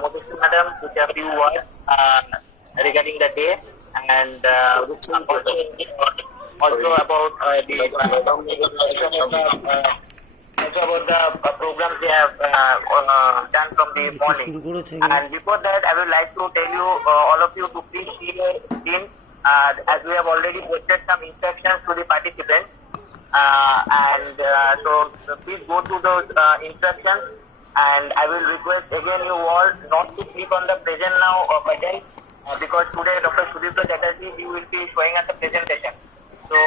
Modesty Madam with a few words regarding the day and also about the programs they have done from the morning. And before that, I would like to tell you, all of you, to please see your screen, as we have already posted some instructions to the participants. So please go to those instructions, and I will request again you all not to click on the present now button, because today Dr. Sudipta Chatterjee, he will be showing us the presentation. So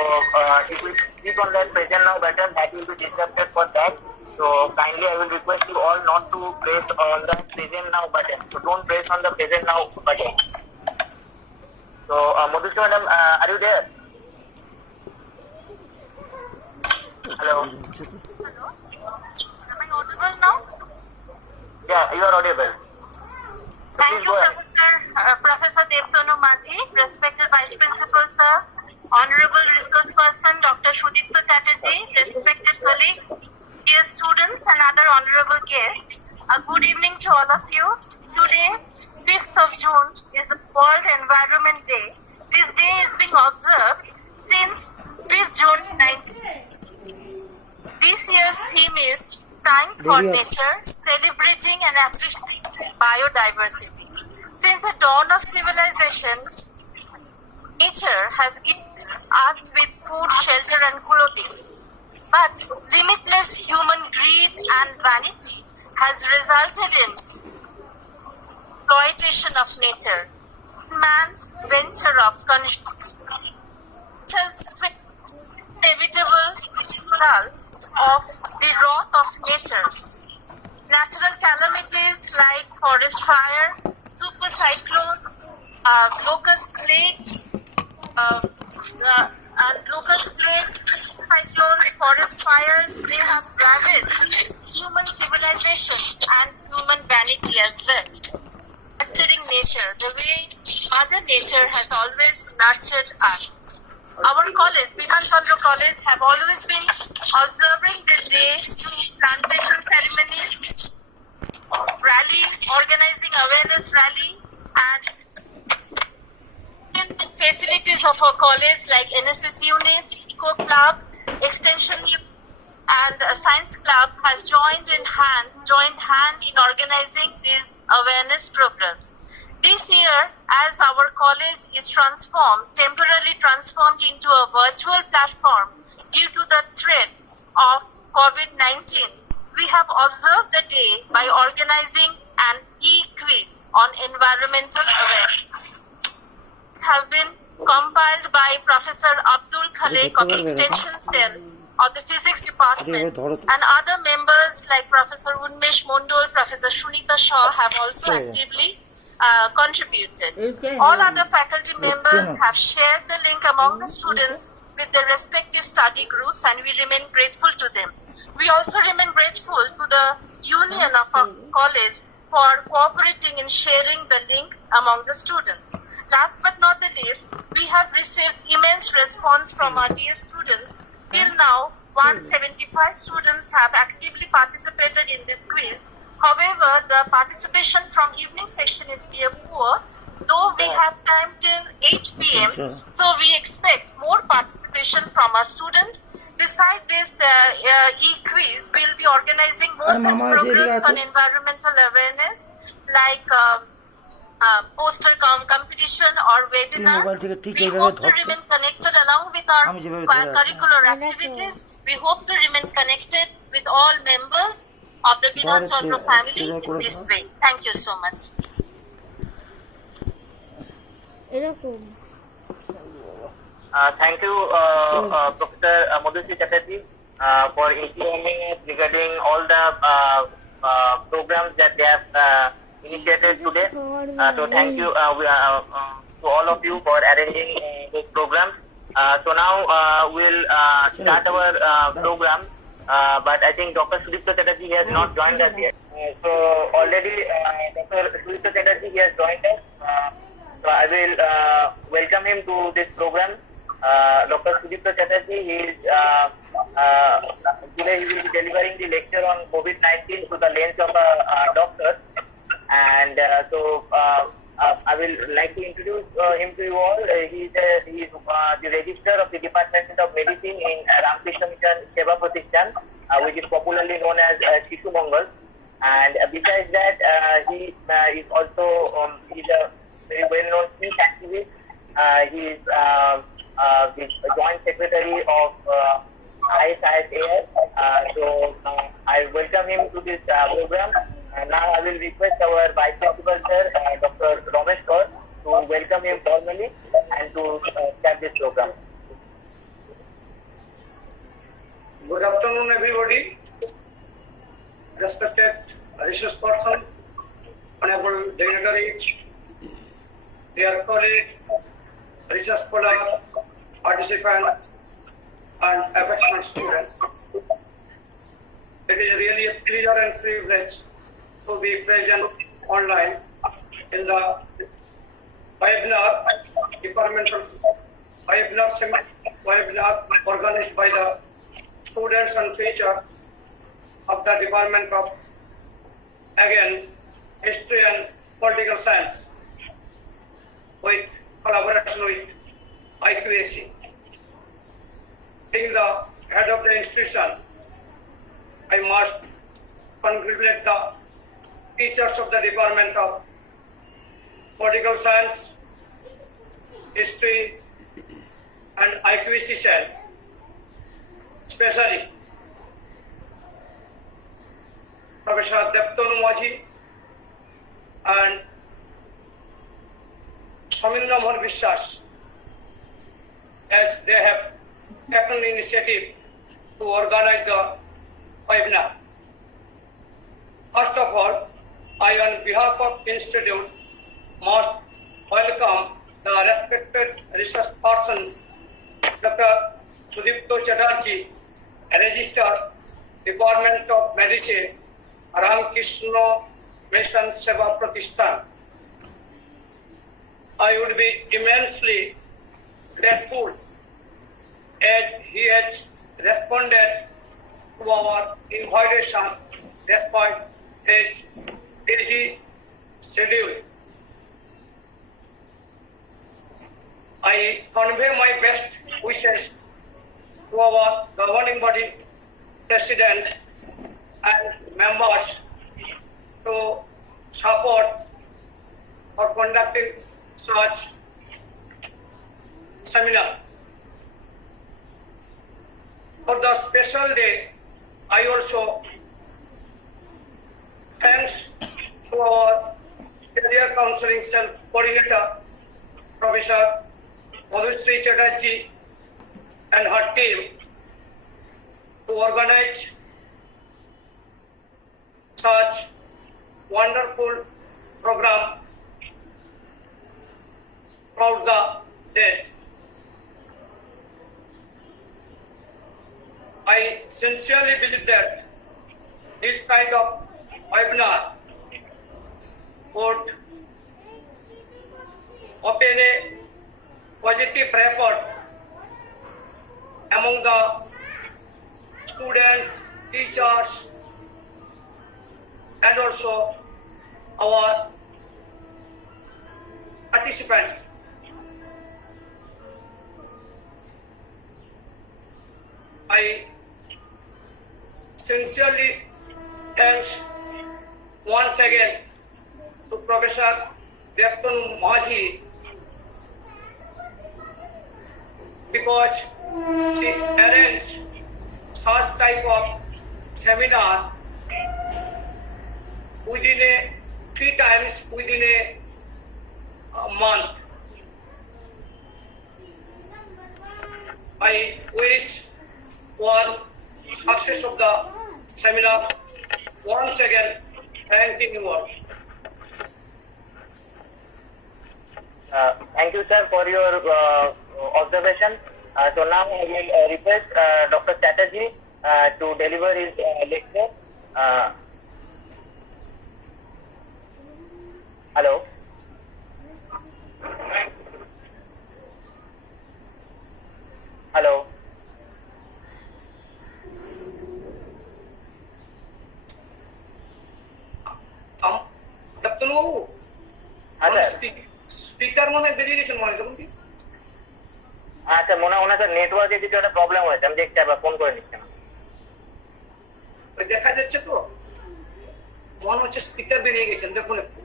if we click on that present now button, that will be disrupted for that. So kindly I will request you all not to press on the present now button. So don't press on the present now button. So Modesty Madam, are you there? Hello. Hello. Am I audible now? Yeah, you are audible. Thank you, Professor Devtanu Maji, respected Vice Principal Sir, Honorable Resource Person Dr. Sudipta Chatterjee, respected colleagues, dear students and other honorable guests. A good evening to all of you. Today, 5th of June, is the World Environment Day. This day is being observed since 5th June 19. This year's theme is Time for Nature, celebrating and appreciating biodiversity. Since the dawn of civilization, nature has given us with food, shelter and clothing. But limitless human greed and vanity has resulted in exploitation of nature. Man's venture of consumption has inevitable result of the wrath of nature. Natural calamities like forest fire, super cyclone, locust plagues, cyclones, forest fires, they have ravaged human civilization and human vanity as well. Nurturing nature, the way Mother Nature has always nurtured us. Our college, Biman Chandra College, have always been observing this day through plantation ceremony, rally, organizing awareness rally, and facilities of our college like NSS units, Eco Club, Extension Unit, and Science Club has joined hand in organizing these awareness programs. This year, as our college is temporarily transformed into a virtual platform due to the threat of COVID-19, we have observed the day by organizing an e-quiz on environmental awareness. These have been compiled by Professor Abdul Khalek of the Extension Cell of the Physics Department, and other members like Professor Unmesh Mondol, Professor Shunita Shaw have also actively contributed. All other faculty members have shared the link among the students with their respective study groups, and we remain grateful to them. We also remain grateful to the union of our college for cooperating in sharing the link among the students. Last but not the least, we have received immense response from our dear students. Till now, 175 students have actively participated in this quiz. However, the participation from evening section is very poor, though we have time till 8 p.m. So we expect more participation from our students. Besides this e-quiz, we'll be organizing more such programs on environmental awareness, like poster competition or webinar. We hope to remain connected along with our curricular activities. We hope to remain connected with all members of the Binan Chandra family in this way. Thank you so much. Thank you, Professor Modesty Chatterjee, for informing us regarding all the programs that they have initiated today. So thank you to all of you for arranging this program. So now we'll start our program. But I think Dr. Sudipta Chatterjee has not joined us yet. So already Dr. Sudipta Chatterjee he has joined us. So I will welcome him to this program. Dr. Sudipta Chatterjee, today he will be delivering the lecture on COVID-19 through the lens of a doctor. And And I will like to introduce him to you all. He is the registrar of the Department of Medicine in Ramakrishna Mission Seva Pratishthan, which is popularly known as Shishu Mangal. And besides that, he is also he's a very well-known peace activist. He is the joint secretary of ISIS. I welcome him to this program. Now I will request our Vice Principal Sir, Dr. Ramesh Kaur, to welcome him formally and to start this program. Good afternoon, everybody. Respected resource person, honorable dignitaries, dear colleagues, research scholars, participants, and affectionate students. It is really a pleasure and privilege to be present online in the webinar, departmental webinar organized by the students and teachers of the Department of, again, History and Political Science, with collaboration with IQAC. Being the head of the institution, I must congratulate the teachers of the Department of Political Science, History, and IQAC cell, especially Professor Deptonu Maji and Samindra Mohan Vishwas, as they have taken initiative to organize the webinar. First of all, I, on behalf of Institute, must welcome the respected research person, Dr. Sudipto Chatterjee, Registered Department of Medicine, Ramakrishna Mission Seva Pratishthan. I would be immensely grateful as he has responded to our invitation despite his busy schedule. I convey my best wishes to our governing body, president, and members to support for conducting such seminar. For the special day, I also thanks to our career counseling cell coordinator, Professor Madhusri Chatterjee, and her team to organize such wonderful program throughout the day. I sincerely believe that this kind of webinar would open a positive report among the students, teachers, and also our participants. I sincerely thanks once again to Professor Deptonu Maji because she arranged such type of seminar within 3 times within a month. I wish for success of the seminar. Once again, thanking you all. Thank you, sir, for your observation. So now I will request Dr. Chatterjee to deliver his lecture. Hello. Hello. Dr. Speaker মনে হয় বেরিয়ে গেছেন মনে হয়, দেখুন কি? আচ্ছা, মনে হয় ওনার নেটওয়ার্কে কিছু একটা প্রবলেম হয়েছে, আমি দেখছি আবার ফোন করে নিচ্ছি না। ওই দেখা যাচ্ছে তো, মনে হচ্ছে স্পিকার বেরিয়ে গেছেন, দেখুন একটু।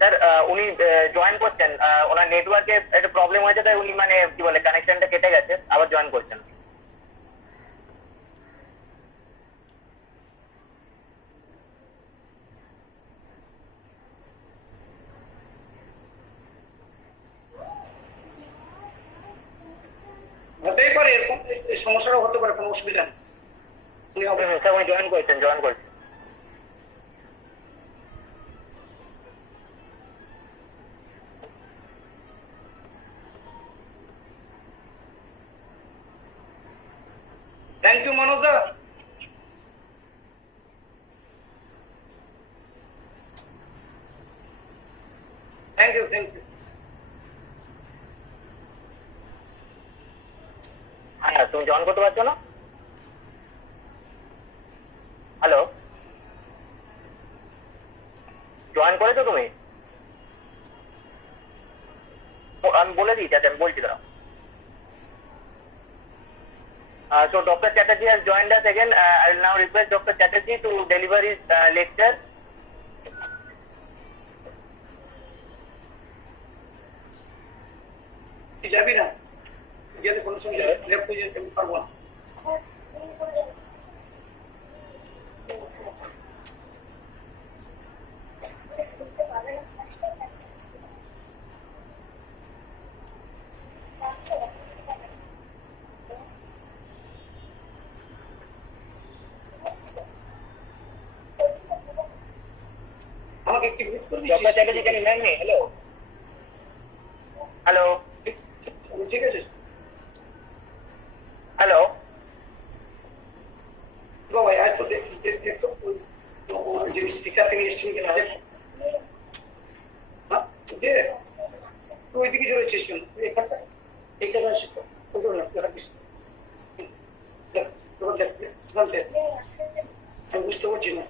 স্যার উনি জয়েন করছেন, ওনার নেটওয়ার্কে একটা প্রবলেম হয়েছে, তাই উনি মানে কি বলে কানেকশনটা কেটে গেছে, আবার জয়েন করছেন। হতেই পারে এরকম, এই সমস্যাটা হতে পারে, কোনো অসুবিধা নেই। স্যার উনি জয়েন করছেন, জয়েন করছেন। Thank you Manoj da. Thank you, thank you. হ্যাঁ, তুমি জয়েন করতে পারছো না? হ্যালো, জয়েন করেছো তুমি? আমি বলে দিয়েছি, আচ্ছা আমি বলছি দাঁড়াও। So Dr. Chatterjee has joined us again. I will now request Dr. Chatterjee to deliver his lecture. যাবি না, গেলে কোনো সময় লেফট হয়ে যেতে পারবো না। আমাকে কি মিট করে দিচ্ছিস? Dr. Chatterjee, can you hear me? Hello. Hello. ঠিক আছে। Hello. ভাই আজ তো দেখতো যে স্পিকার থেকে এসেছেন কিনা দেখ। হ্যাঁ দে, তুই ওইদিকে চলেছিস কেন? এখানটা এইখানে আসি তো, ওগুলো না দেখিস। দেখ তোর দেখ, আমি বুঝতে পারছি না।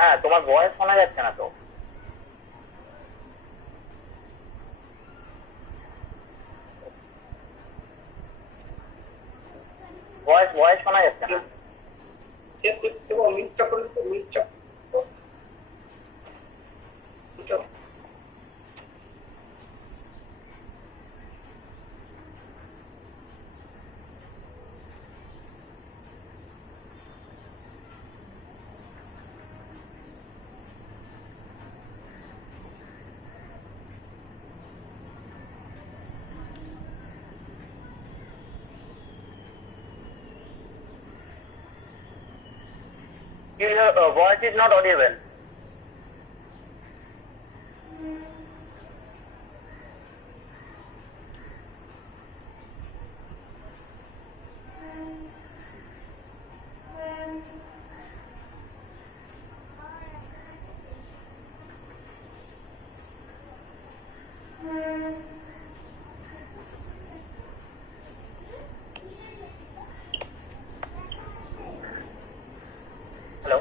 হ্যাঁ, তোমার ভয়েস শোনা যাচ্ছে না তো। ভয়েস শোনা যাচ্ছে না। মিথ্যা করে মিথ্যা Your voice is not audible. Hello.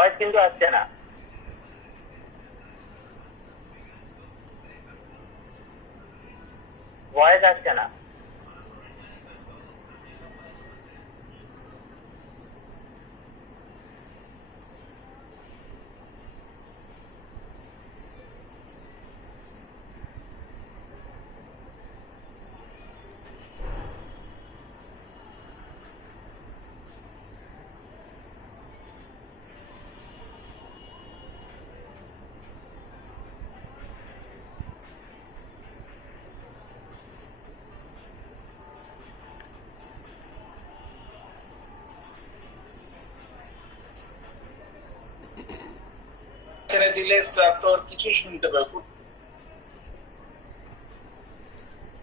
Voice কিন্তু আসছে না। ভয়েস আসছে না। ছেড়ে দিলে তারপর কিছু শুনতে পাবো।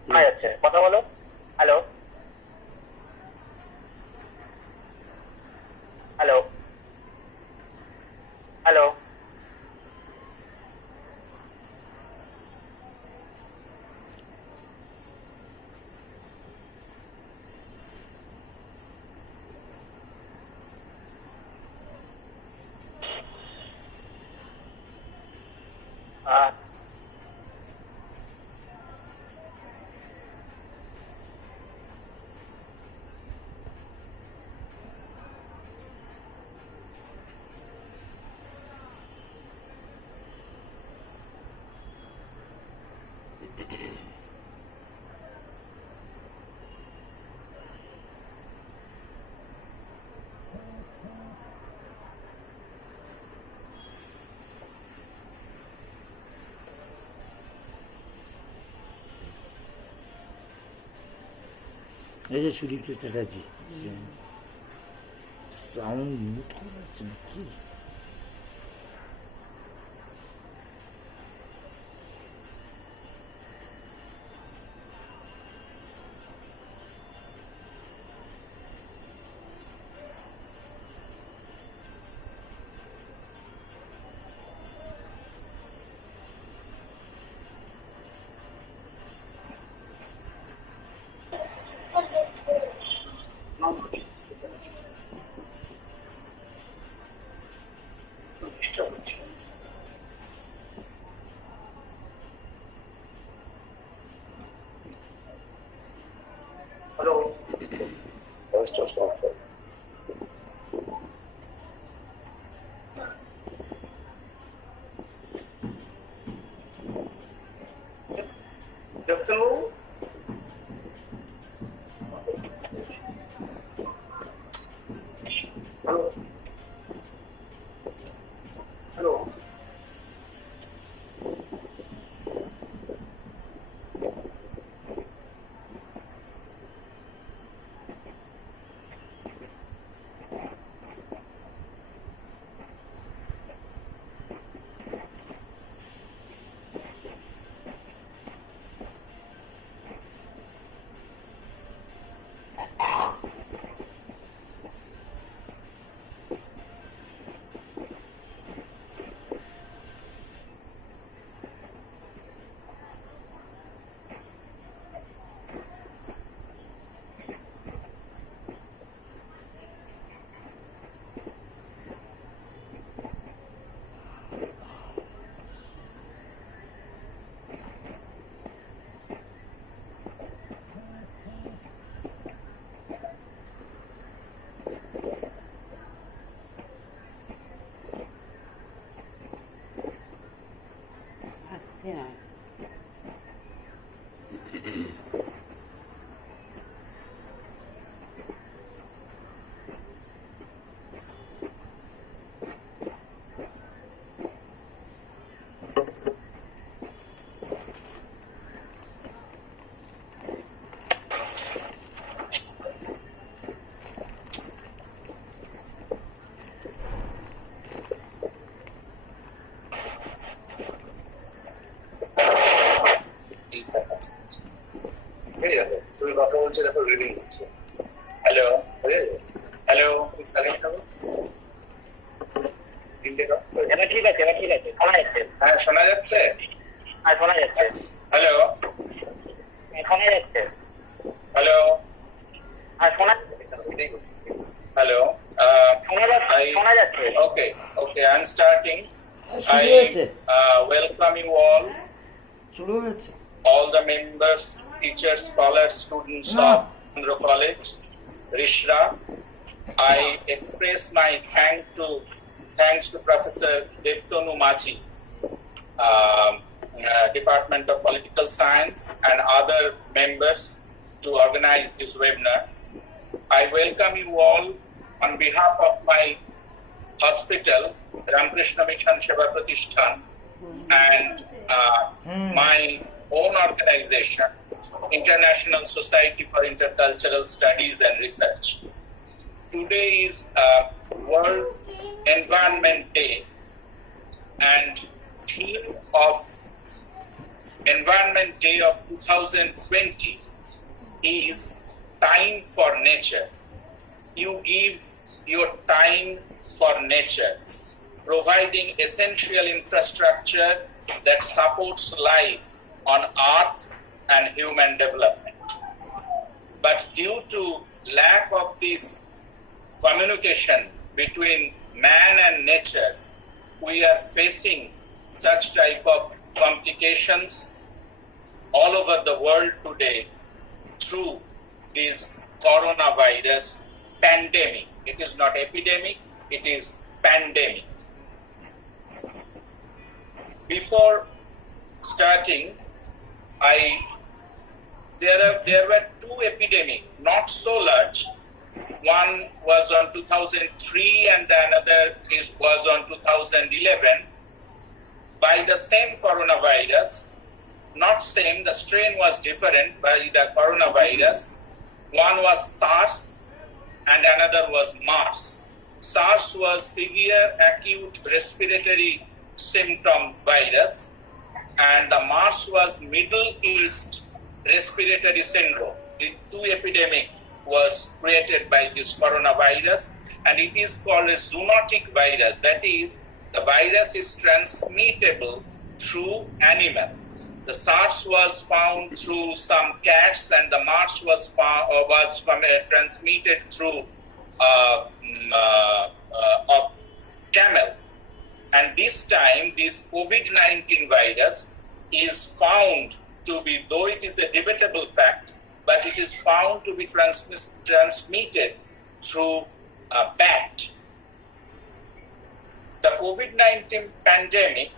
শোনা যাচ্ছে, কথা বলো। Hello hello hello. এই যে সুদীপ্ত চ্যাটার্জি সাউন্ড মিউট করা আছে নাকি? হ্যালো, ডাক্তারবাবু, হ্যালো হ্যালো। তুমি কথা বলছো, দেখো রিডিং হচ্ছে। হ্যালো হ্যালো সাইলেন্ট থাকো, তিনটে এবার ঠিক আছে, এবার ঠিক আছে, শোনা যাচ্ছে। হ্যাঁ শোনা যাচ্ছে। হ্যাঁ শোনা যাচ্ছে, হ্যালো শোনা যাচ্ছে। হ্যালো হ্যাঁ শোনা হ্যালো শোনা যাচ্ছে। Okay, I'm starting. শুরু I হয়েছে welcome you শুরু হয়েছে all the members, teachers, scholars, students No. of Andhra College, Rishra. I express my thanks to Professor Devtonu Machi, Department of Political Science, and other members to organize this webinar. I welcome you all on behalf of my hospital, Ramakrishna Mission Seva Pratishthan, and my own organization, International Society for Intercultural Studies and Research. Today is World Environment Day, and theme of Environment Day of 2020 is Time for Nature. You give your time for nature, providing essential infrastructure that supports life on earth and human development. But due to lack of this communication between man and nature, we are facing such type of complications all over the world today through this coronavirus pandemic. It is not epidemic, it is pandemic. Before starting, there were two epidemics, not so large. One was on 2003 and the another was on 2011 by the same coronavirus. Not same, the strain was different by the coronavirus. One was SARS and another was MERS. SARS was severe acute respiratory symptom virus, and the MERS was Middle East respiratory syndrome. The two epidemic was created by this coronavirus, and it is called a zoonotic virus. That is, the virus is transmittable through animal. The SARS was found through some cats, and the MERS was transmitted through of camel. And this time, this COVID-19 virus is found to be, though it is a debatable fact, but it is found to be transmitted through a bat. The COVID-19 pandemic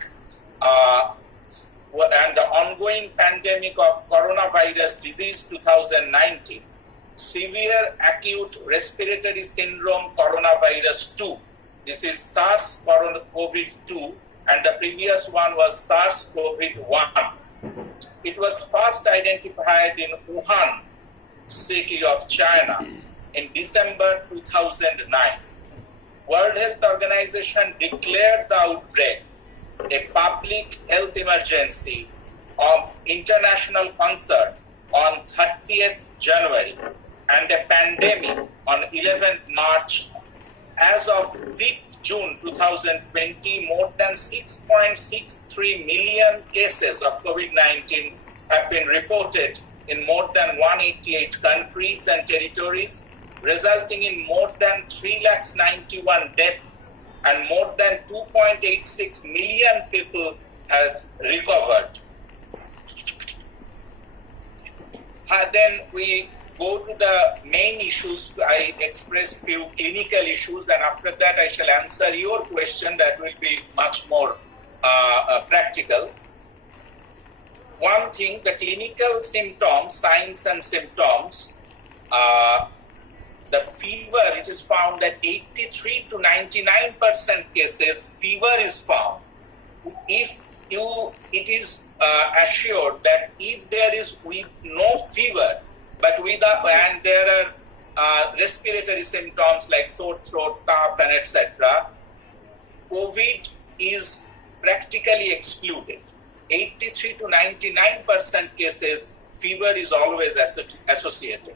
and the ongoing pandemic of coronavirus disease 2019, severe acute respiratory syndrome coronavirus 2. This is SARS-CoV-2, and the previous one was SARS-CoV-1. It was first identified in Wuhan city of China in December 2009. World Health Organization declared the outbreak a public health emergency of international concern on 30th January and a pandemic on 11th March. As of 5th June 2020, more than 6.63 million cases of COVID-19 have been reported in more than 188 countries and territories, resulting in more than 391 deaths, and more than 2.86 million people have recovered. Then we go to the main issues. I express few clinical issues, and after that I shall answer your question that will be much more practical. One thing, the clinical symptoms, signs and symptoms, the fever, it is found that 83 to 99% cases, fever is found. It is assured that if there is with no fever, but and there are respiratory symptoms like sore throat, cough, and etc., COVID is practically excluded. 83 to 99% cases, fever is always associated.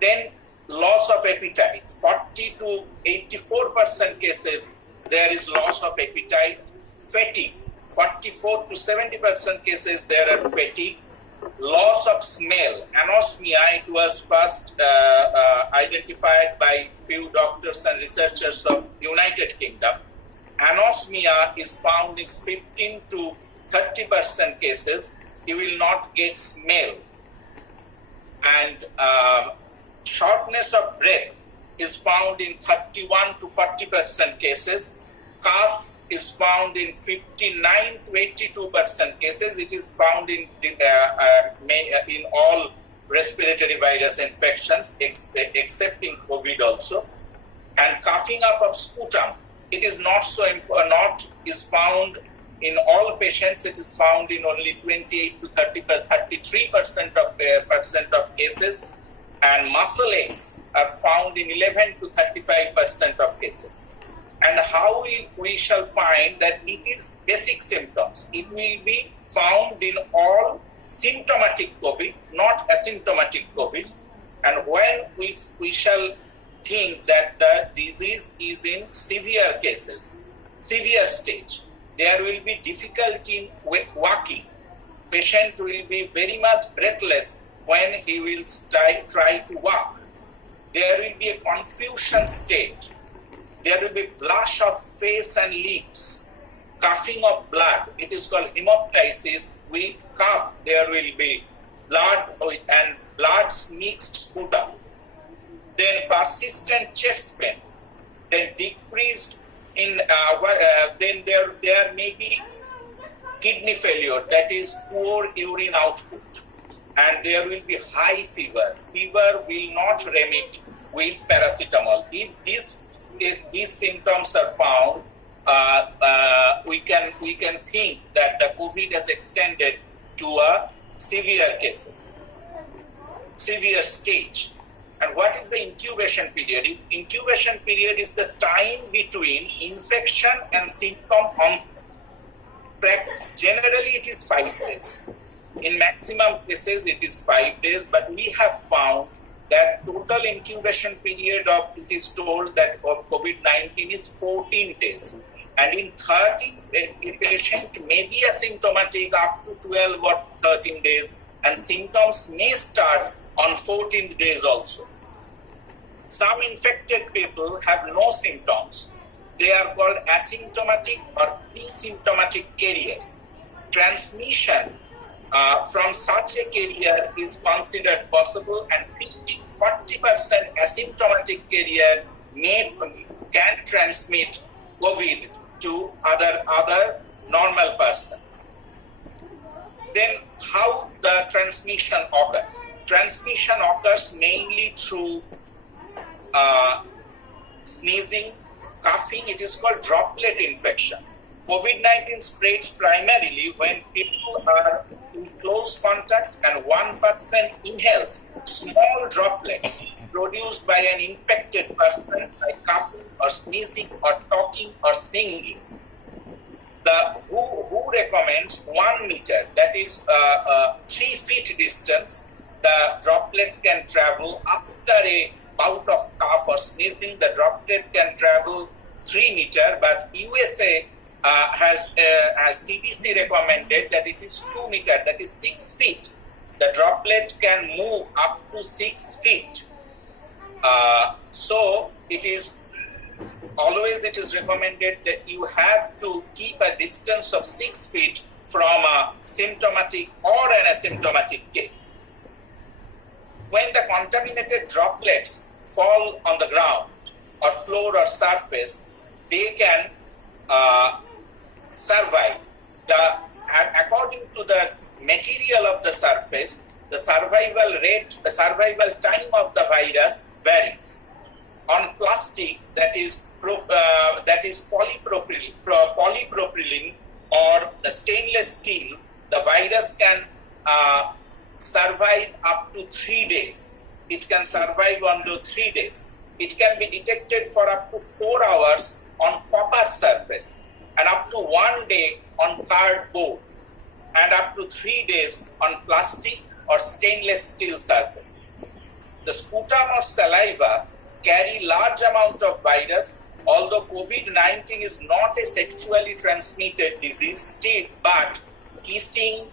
Then loss of appetite, 40 to 84% cases, there is loss of appetite. Fatigue, 44 to 70% cases, there are fatigue. loss of smell, anosmia. It was first identified by few doctors and researchers of United Kingdom. Anosmia is found in 15 to 30% cases. You will not get smell. And shortness of breath is found in 31 to 40% cases. Cough is found in 59 to 82% cases. It is found in all respiratory virus infections, except in COVID also. And coughing up of sputum, it is not is found in all patients. It is found in only 28 to 33% of cases, and muscle aches are found in 11 to 35% of cases. And how we shall find that it is basic symptoms? It will be found in all symptomatic COVID, not asymptomatic COVID. And when we shall think that the disease is in severe cases, severe stage, there will be difficulty in walking. Patient will be very much breathless when he will try to walk. There will be a confusion state. There will be blush of face and lips, coughing of blood. It is called hemoptysis. With cough, there will be blood and blood mixed sputum. Then persistent chest pain. Then decreased in. Then there may be kidney failure. That is poor urine output, and there will be high fever. Fever will not remit with paracetamol. If these symptoms are found, we can think that the COVID has extended to a severe cases, severe stage. And what is the incubation period? Incubation period is the time between infection and symptom onset. Generally, it is 5 days. In maximum cases, it is 5 days, but we have found that total incubation period of, it is told that of COVID-19 is 14 days. And in 13, a patient may be asymptomatic after 12 or 13 days, and symptoms may start on 14th days also. Some infected people have no symptoms. They are called asymptomatic or pre-symptomatic carriers. Transmission from such a carrier is considered possible, and 40% asymptomatic carrier can transmit COVID to other normal person. Then how the transmission occurs? Transmission occurs mainly through sneezing, coughing. It is called droplet infection. COVID-19 spreads primarily when people are in close contact and one person inhales small droplets produced by an infected person by coughing or sneezing or talking or singing. The WHO recommends 1 meter, that is 3 feet distance. The droplet can travel. After a bout of cough or sneezing, the droplet can travel 3 meter, but USA has CDC recommended that it is 2 meter, that is 6 feet. The droplet can move up to 6 feet. So it is recommended that you have to keep a distance of 6 feet from a symptomatic or an asymptomatic case. When the contaminated droplets fall on the ground or floor or surface, they can survive. According to the material of the surface, the survival time of the virus varies. On plastic, that is polypropylene or the stainless steel, the virus can survive up to 3 days. It can survive under 3 days. It can be detected for up to 4 hours on copper surface, and up to 1 day on cardboard, and up to 3 days on plastic or stainless steel surface. The sputum or saliva carry large amount of virus. Although COVID-19 is not a sexually transmitted disease still, but kissing,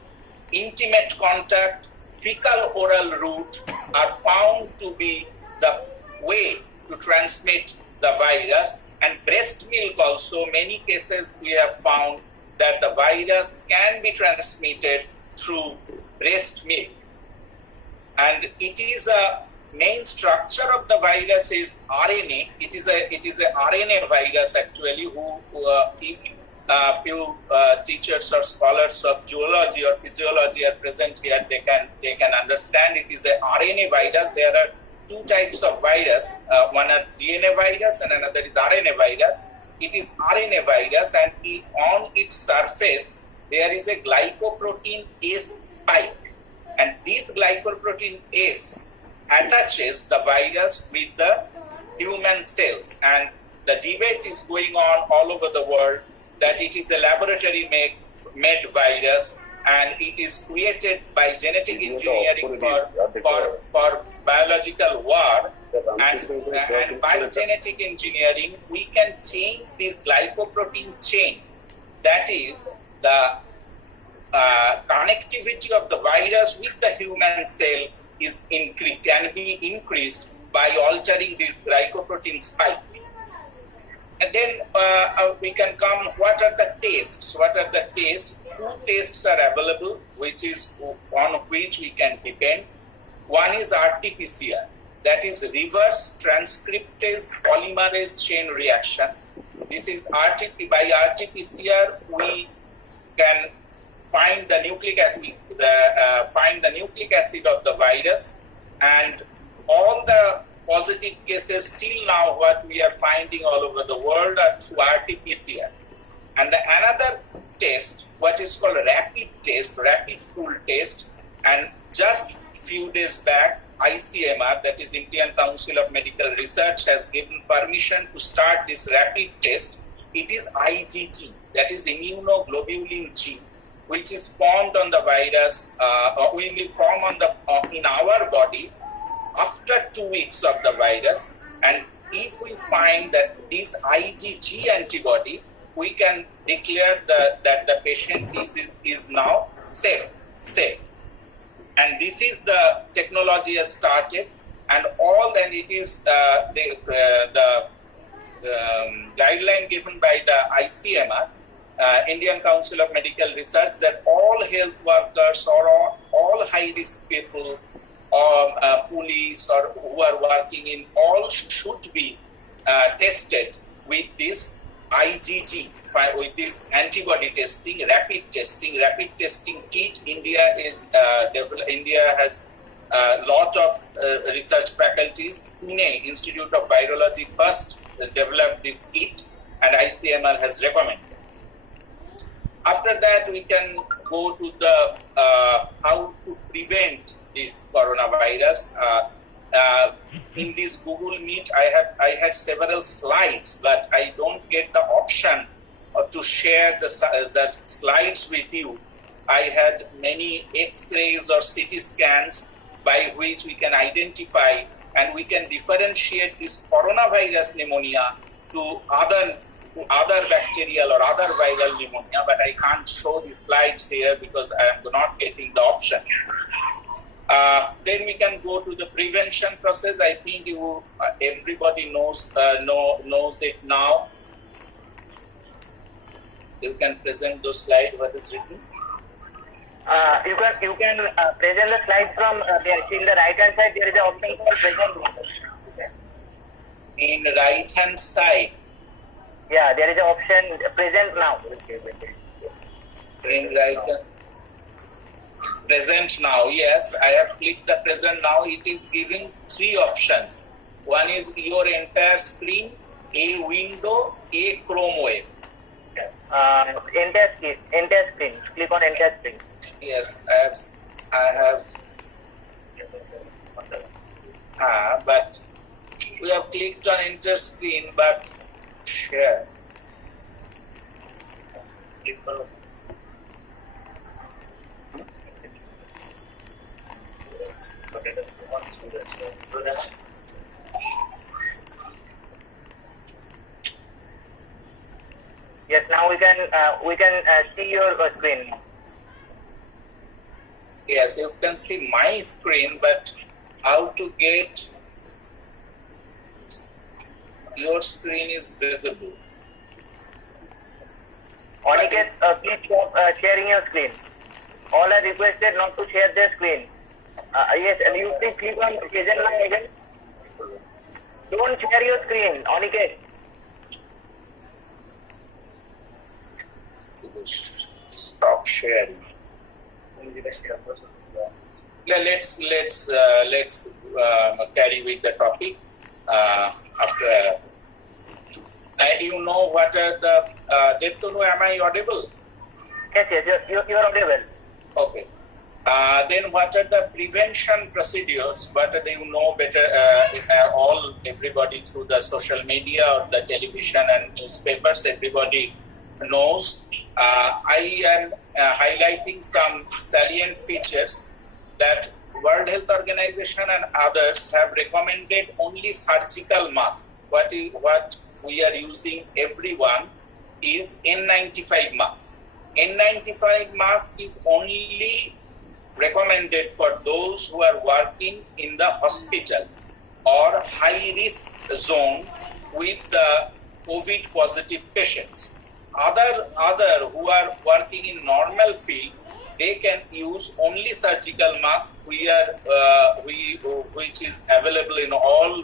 intimate contact, fecal oral route are found to be the way to transmit the virus, and breast milk also, many cases we have found that the virus can be transmitted through breast milk. And it is a main structure of the virus is RNA. It is a RNA virus actually. If few teachers or scholars of zoology or physiology are present here, they can understand it is a RNA virus. There are two types of virus. One are DNA virus and another is RNA virus. It is RNA virus, and on its surface there is a glycoprotein S spike, and this glycoprotein S attaches the virus with the human cells, and the debate is going on all over the world that it is a laboratory made virus, and it is created by genetic engineering for biological war, and by genetic engineering we can change this glycoprotein chain, that is the connectivity of the virus with the human cell can be increased by altering this glycoprotein spike. And then we can come, what are the tests? Two tests are available, which is on which we can depend. One is RT-PCR, that is reverse transcriptase polymerase chain reaction. This is by RT-PCR we can find the nucleic acid of the virus, and all the positive cases till now what we are finding all over the world are through RT-PCR. And another test, what is called rapid pool test, and just few days back ICMR, that is Indian Council of Medical Research, has given permission to start this rapid test. It is IgG, that is immunoglobulin G, which is formed on the virus, will form in our body after 2 weeks of the virus. And if we find that this IgG antibody, we can declare that the patient is now safe. And this is the technology has started, and it is the guideline given by the ICMR, Indian Council of Medical Research, that all health workers or all high-risk people or police or who are working in all should be tested with this IgG, with this antibody testing, rapid testing kit. India has a lot of research faculties. Pune Institute of Virology first developed this kit, and ICMR has recommended. After that, we can go to the how to prevent this coronavirus. In this Google Meet, I had several slides, but I don't get the option to share the slides with you. I had many X-rays or CT scans by which we can identify and we can differentiate this coronavirus pneumonia to other bacterial or other viral pneumonia, but I can't show the slides here because I am not getting the option. Then we can go to the prevention process. I think everybody knows it now. You can present those slides. What is written? You can present the slides from there. In the right hand side, there is an option for present. In right hand side. Yeah, there is an option present now. In right hand. Present now, yes. I have clicked the present now. It is giving three options. One is your entire screen, a window, a Chrome web. Entire screen. Click on entire screen. Yes, I have. But we have clicked on enter screen, but share. Yes, now we can see your screen. Yes, you can see my screen, but how to get your screen is visible. Aniket, please stop sharing your screen. All are requested not to share their screen. Yes, and you please click on present line again. Don't share your screen, Aniket. Stop sharing. Let's carry with the topic. After you know what are the Deptonu, am I audible? Yes, you're audible. Okay. Then what are the prevention procedures? What do you know better? Everybody through the social media or the television and newspapers, everybody knows. I am highlighting some salient features that World Health Organization and others have recommended only surgical mask. What we are using, everyone, is N95 mask. N95 mask is only recommended for those who are working in the hospital or high risk zone with the COVID positive patients. Other who are working in normal field, they can use only surgical mask which is available in all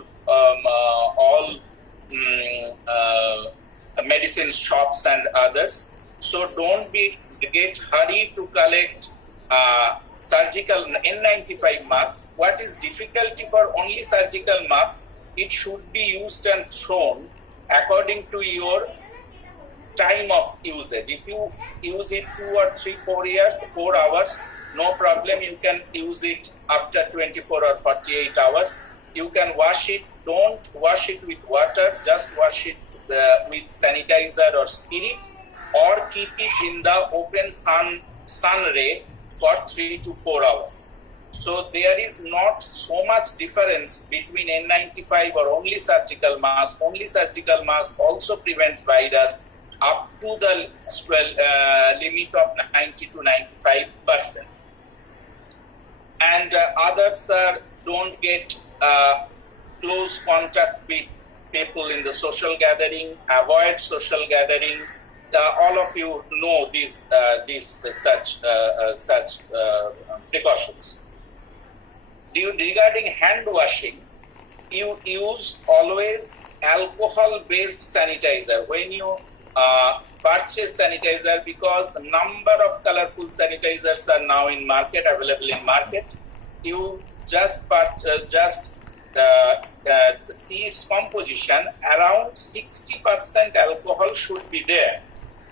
medicine shops and others. So don't get hurried to collect surgical N95 mask. What is difficulty for only surgical mask? It should be used and thrown according to your time of usage. If you use it 2 or 3, 4 hours, no problem. You can use it after 24 or 48 hours. You can wash it. Don't wash it with water. Just wash it with sanitizer or spirit, or keep it in the open sun ray for 3 to 4 hours. So there is not so much difference between N95 or only surgical mask. Only surgical mask also prevents virus up to the limit of 90 to 95%. And others don't get close contact with people in the social gathering, avoid social gathering. All of you know such precautions. Regarding hand washing, you use always alcohol-based sanitizer when you purchase sanitizer, because number of colorful sanitizers are now available in market. You just see its composition. Around 60% alcohol should be there.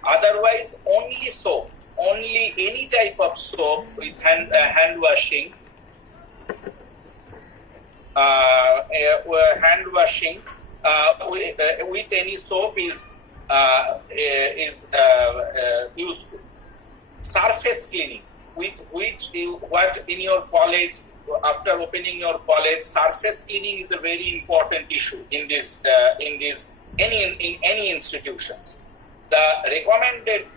Otherwise, only soap, only any type of soap with hand washing. Hand washing with any soap is useful. Surface cleaning, with which what in your college, after opening your college, surface cleaning is a very important issue in any institutions. The recommended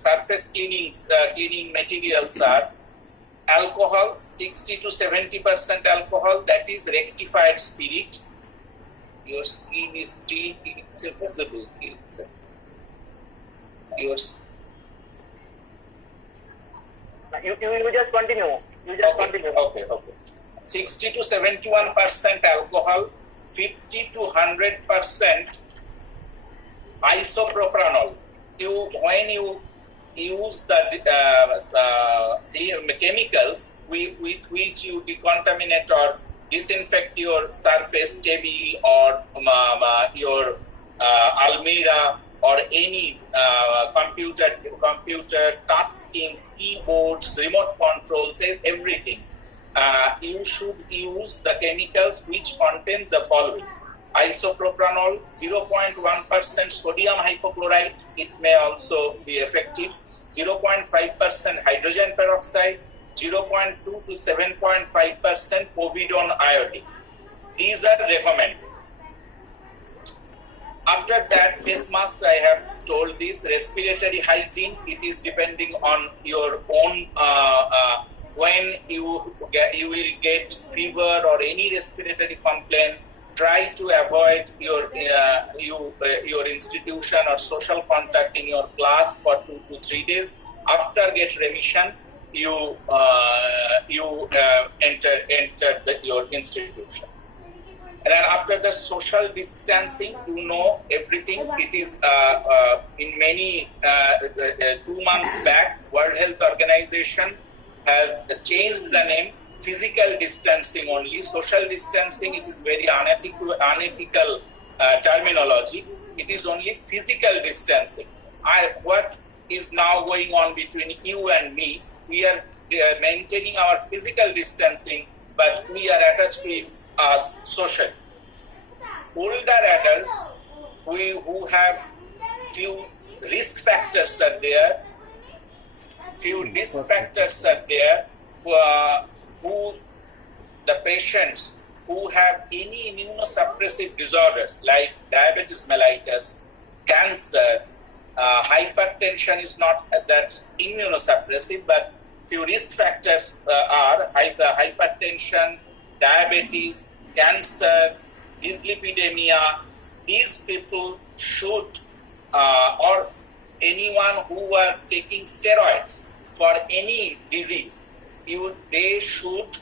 surface cleaning materials are alcohol, 60 to 70% alcohol, that is rectified spirit. Your screen is still visible. Yours. You just continue. Continue. Okay. 60 to 71% alcohol, 50 to 100% isopropanol. When you use the chemicals with which you decontaminate or disinfect your surface, table, or your almirah, or any computer touch screens, keyboards, remote controls, everything. You should use the chemicals which contain the following: isopropanol, 0.1% sodium hypochlorite, it may also be effective, 0.5% hydrogen peroxide, 0.2 to 7.5% povidone iodine. These are recommended. After that, face mask, I have told this. Respiratory hygiene, it is depending on your own. When you will get fever or any respiratory complaint, try to avoid your institution or social contact in your class for 2 to 3 days. After get remission, you enter your institution. And then after the social distancing, you know everything. It is in many 2 months back, World Health Organization has changed the name. Physical distancing only. Social distancing, it is very unethical terminology. It is only physical distancing. What is now going on between you and me? We are maintaining our physical distancing, but we are attached to it as social. Older adults, who have few risk factors are there, who the patients who have any immunosuppressive disorders like diabetes mellitus, cancer, hypertension is not that immunosuppressive, but few risk factors are hypertension, diabetes, cancer, dyslipidemia. These people should, or anyone who are taking steroids for any disease, they should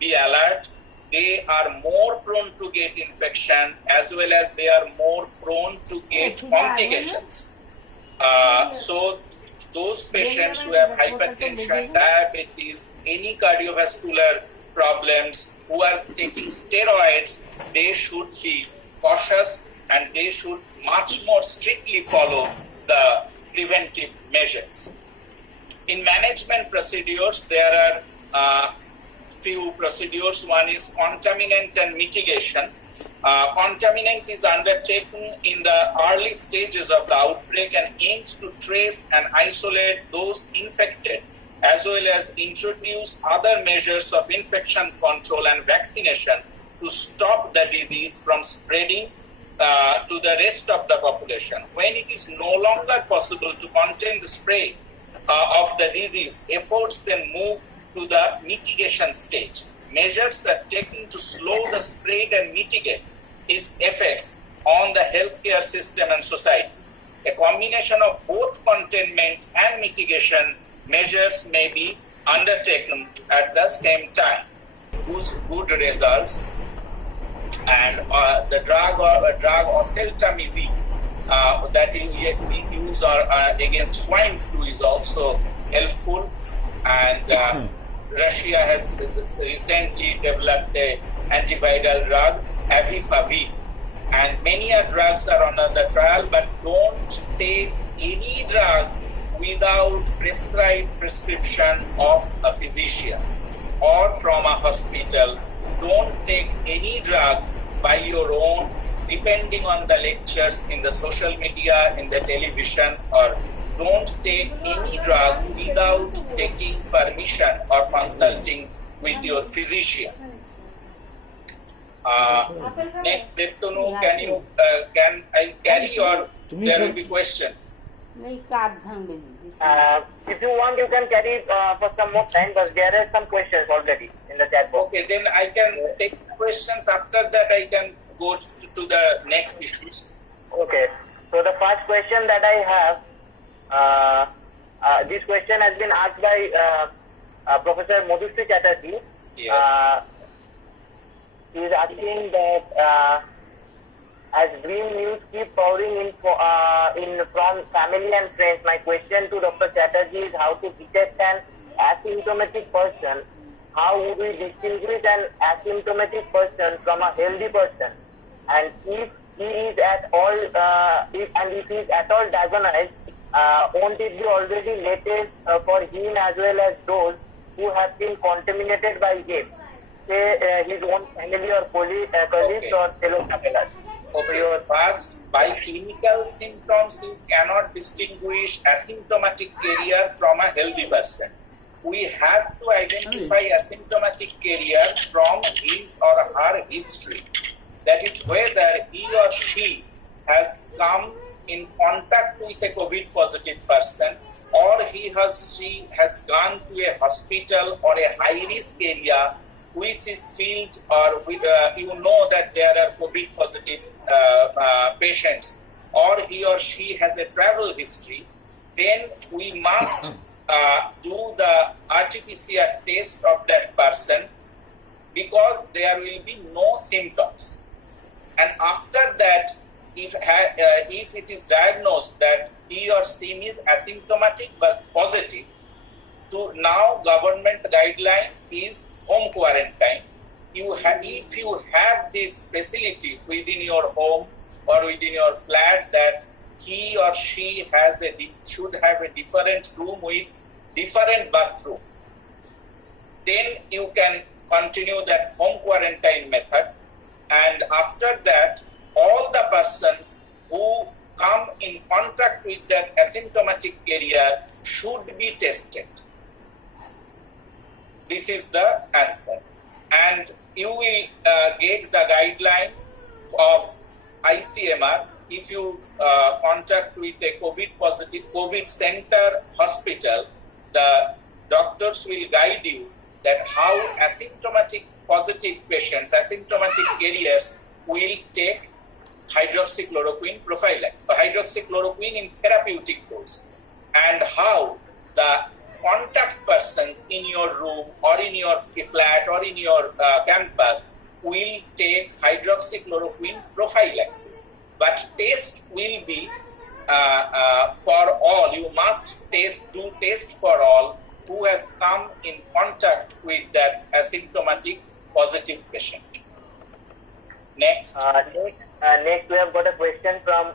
be alert. They are more prone to get infection, as well as they are more prone to get complications. So those patients who have hypertension, diabetes, any cardiovascular problems, who are taking steroids, they should be cautious and they should much more strictly follow the preventive measures. In management procedures, there are few procedures. One is contaminant and mitigation. Contaminant is undertaken in the early stages of the outbreak and aims to trace and isolate those infected, as well as introduce other measures of infection control and vaccination to stop the disease from spreading to the rest of the population. When it is no longer possible to contain the spread of the disease, efforts then move to the mitigation stage. Measures are taken to slow the spread and mitigate its effects on the healthcare system and society. A combination of both containment and mitigation measures may be undertaken at the same time. Good results. And the drug oseltamivir that we use against swine flu is also helpful. And Russia has recently developed an antiviral drug, Avifavir. And many drugs are under the trial, but don't take any drug without prescribed prescription of a physician or from a hospital. Don't take any drug by your own, depending on the lectures in the social media, in the television, or don't take any drug without taking permission or consulting with your physician. Next, Deptonu, can I carry, or there will be questions? If you want, you can carry for some more time, but there are some questions already in the chat box. Okay, then I can take questions. After that, I can go to the next issues. Okay. So the first question that I have, this question has been asked by Professor Madhusri Chatterjee. Yes. He is asking that as green news keep pouring in from family and friends, my question to Dr. Chatterjee is how to detect an asymptomatic person. How would we distinguish an asymptomatic person from a healthy person? And if he is at all, if he is at all diagnosed, won't it be already latest for him as well as those who have been contaminated by him, say his own family or colleagues or fellow travelers? Okay, first, by clinical symptoms, you cannot distinguish asymptomatic carrier from a healthy person. We have to identify asymptomatic carrier from his or her history. that is whether he or she has come in contact with a COVID positive person, or she has gone to a hospital or a high risk area which is filled, or you know that there are COVID positive patients, or he or she has a travel history, then we must do the RT-PCR test of that person, because there will be no symptoms. And after that, if it is diagnosed that he or she is asymptomatic but positive, to now government guideline is home quarantine. If you have this facility within your home or within your flat, that he or she should have a different room with different bathroom, then you can continue that home quarantine method. And after that, all the persons who come in contact with that asymptomatic area should be tested. This is the answer. And you will get the guideline of ICMR. If you contact with a COVID center hospital, the doctors will guide you that how asymptomatic positive patients, asymptomatic carriers will take hydroxychloroquine prophylaxis, hydroxychloroquine in therapeutic dose, and how the contact persons in your room or in your flat or in your campus will take hydroxychloroquine prophylaxis. But test will be for all. You must do test for all who has come in contact with that asymptomatic positive patient. Next. Next, we have got a question from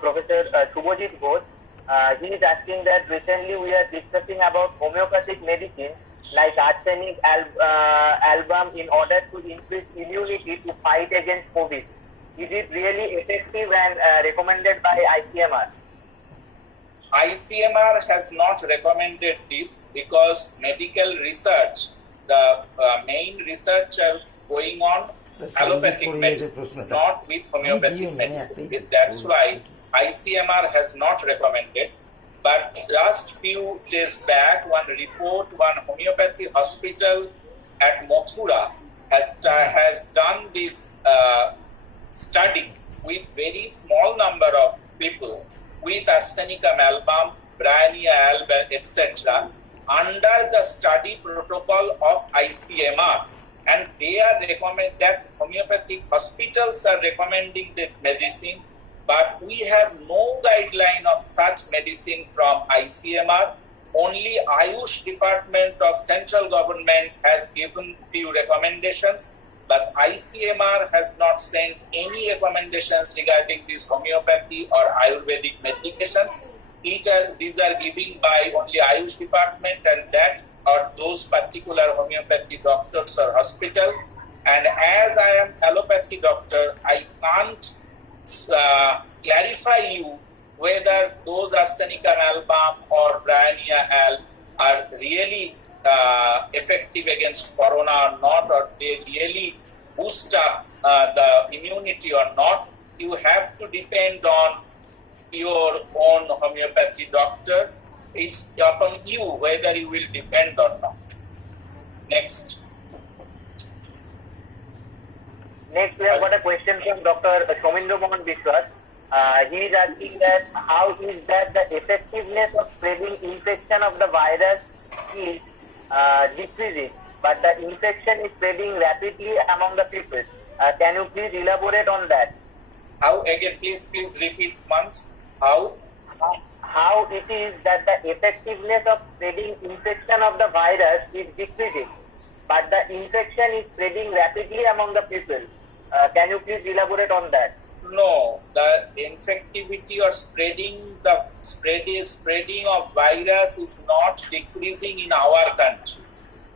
Professor Subhajit Ghosh. He is asking that recently we are discussing about homeopathic medicine like arsenic album in order to increase immunity to fight against COVID. Is it really effective and recommended by ICMR? ICMR has not recommended this because medical research, the main research going on allopathic medicine, not with homeopathic medicine. That's why ICMR has not recommended. But just few days back, one homeopathy hospital at Mathura has done this study with very small number of people with Arsenicum album, Bryannia album, etc. under the study protocol of ICMR. And they are recommend that homeopathic hospitals are recommending that medicine, but we have no guideline of such medicine from ICMR. Only Ayush Department of Central Government has given few recommendations, but ICMR has not sent any recommendations regarding this homeopathy or Ayurvedic medications. These are given by only Ayush Department and that or those particular homeopathy doctors or hospital. And as I am allopathy doctor, I can't clarify you whether those Arsenicum album or Bryannia album are really effective against corona or not, or they really boost up the immunity or not. You have to depend on your own homeopathy doctor. It's upon you whether you will depend or not. Next. Next, we have got a question from Dr. Somindra Mohan Biswas. He is asking that how is that the effectiveness of spreading infection of the virus is decreasing, but the infection is spreading rapidly among the people. Can you please elaborate on that? How again? Please repeat once. How it is that the effectiveness of spreading infection of the virus is decreasing, but the infection is spreading rapidly among the people. Can you please elaborate on that? No, the infectivity or spreading of virus is not decreasing in our country.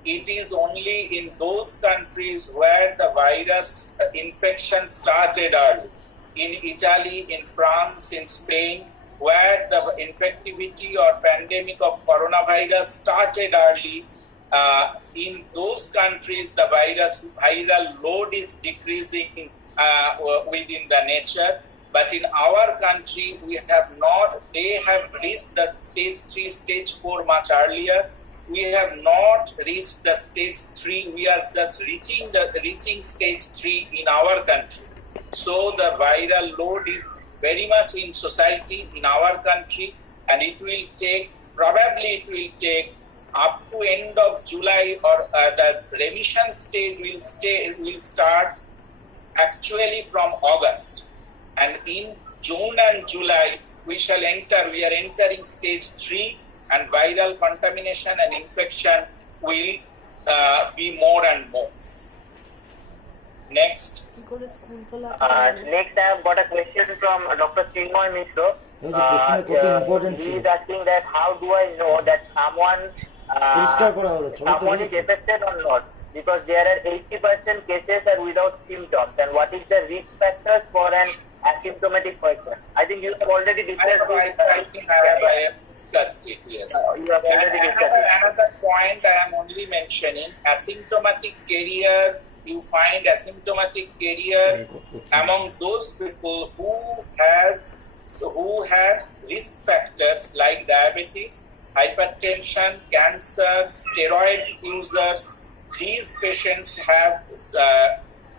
It is only in those countries where the virus infection started early. In Italy, in France, in Spain, where the infectivity or pandemic of coronavirus started early, in those countries the viral load is decreasing within the nature. But in our country, we have not, they have reached the stage 3, stage 4 much earlier. We have not reached the stage 3. We are just reaching stage 3 in our country. So the viral load is very much in society, in our country, and it will take up to end of July, or the remission stage will start actually from August. And in June and July, we are entering stage 3, and viral contamination and infection will be more and more. Next. Next, I have got a question from Dr. Chinmoy Mishra. He is asking that how do I know that someone is affected or not? Because there are 80% cases are without symptoms, and what is the risk factors for an asymptomatic person? I think you have already discussed this. I have discussed it, yes. You have already discussed it. Another point I am only mentioning, asymptomatic carrier, you find asymptomatic carrier among those people who have risk factors like diabetes, hypertension, cancer, steroid users. These patients have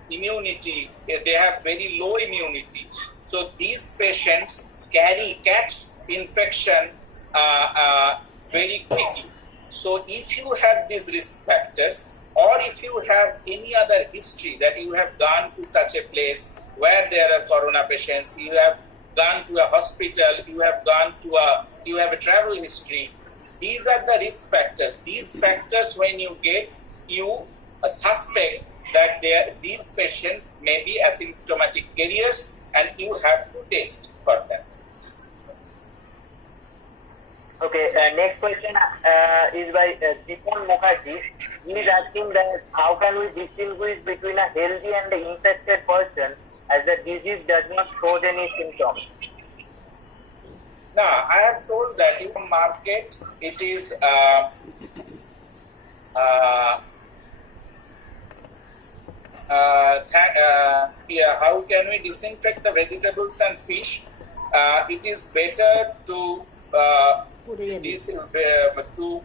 immunity, they have very low immunity. So these patients catch infection very quickly. So if you have these risk factors, or if you have any other history that you have gone to such a place where there are corona patients, you have gone to a hospital, you have a travel history, these are the risk factors. These factors, when you get, you suspect that these patients may be asymptomatic carriers, and you have to test for them. Okay, next question is by Deepan Mukherjee. He is asking that how can we distinguish between a healthy and an infected person as the disease does not show any symptoms? Now, I have told that in the market, it is how can we disinfect the vegetables and fish? It is better to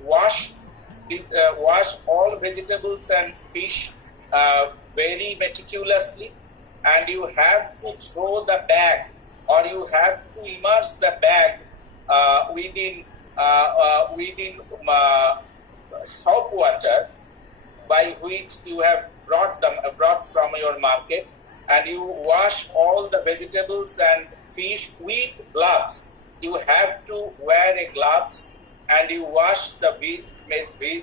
wash all vegetables and fish very meticulously, and you have to throw the bag, or you have to immerse the bag within soap water, by which you have brought from your market, and you wash all the vegetables and fish with gloves. You have to wear a gloves, and you wash the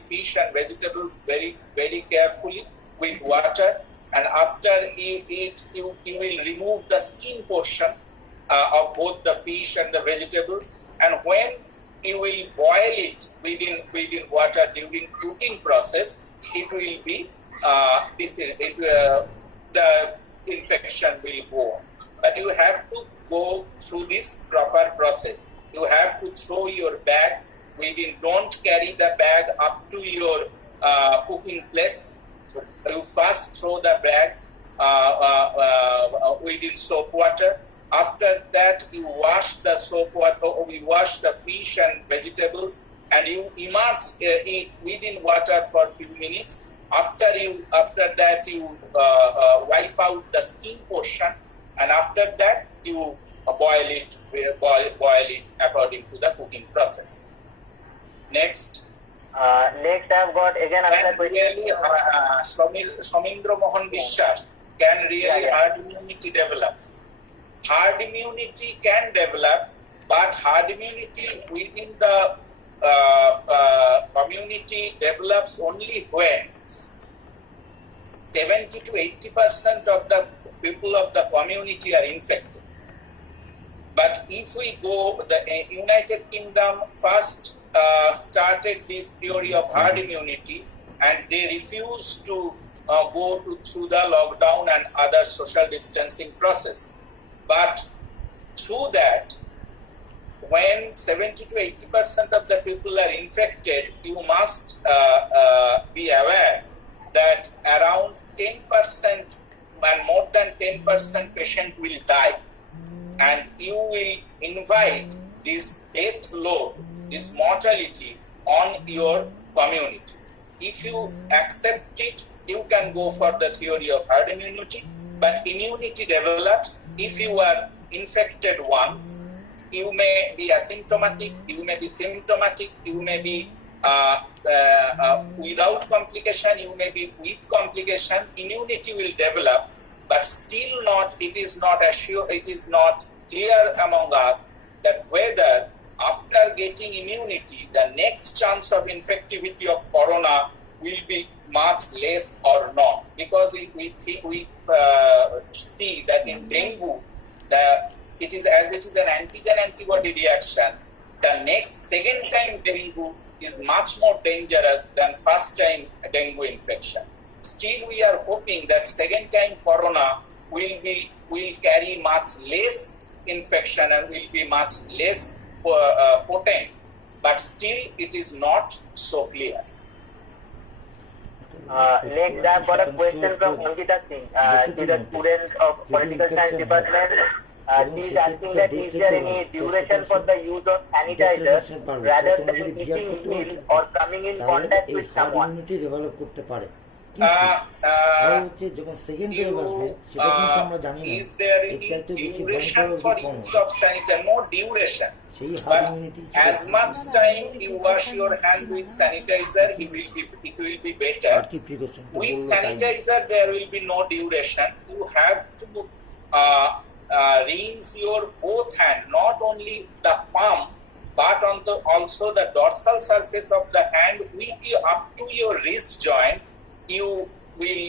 fish and vegetables very, very carefully with water. And after you eat, you will remove the skin portion of both the fish and the vegetables. And when you will boil it within water during cooking process, it will be the infection will go. But you have to go through this proper process. You have to throw your bag don't carry the bag up to your cooking place. You first throw the bag within soap water. After that, you wash the soap water, or we wash the fish and vegetables, and you immerse it within water for a few minutes. After that, you wipe out the skin portion, and after that, you boil it according to the cooking process. Next. Next, I've got again another question. Really, Somindra Mohan Vishwas, can really herd immunity develop? Herd immunity can develop, but herd immunity within the community develops only when 70 to 80% of the people of the community are infected. But if we go, the United Kingdom first started this theory of herd immunity, and they refused to go through the lockdown and other social distancing process. But through that, when 70 to 80% of the people are infected, you must be aware that around 10% and more than 10% patient will die, and you will invite this death load, this mortality on your community. If you accept it, you can go for the theory of herd immunity, but immunity develops if you are infected once. You may be asymptomatic, you may be symptomatic, you may be without complication, you may be with complication. Immunity will develop, but still not, it is not assured, it is not clear among us that whether after getting immunity, the next chance of infectivity of corona will be much less or not. Because we see that in dengue, it is an antigen-antibody reaction. The second time dengue is much more dangerous than first time dengue infection. Still, we are hoping that second time corona will carry much less infection and will be much less potent, but still it is not so clear. Next, I've got a question from Ankita Singh. She's a student of Political Science Department. She is asking that is there any duration for the use of sanitizer rather than eating meal or coming in contact with someone? Develop করতে পারে যখন second wave আসবে সেটা কিন্তু আমরা জানি না Is there any duration for use of sanitizer? No duration. But as much time you wash your hand with sanitizer, it will be better. With sanitizer, there will be no duration. You have to rinse your both hand, not only the palm, but also the dorsal surface of the hand with up to your wrist joint. You will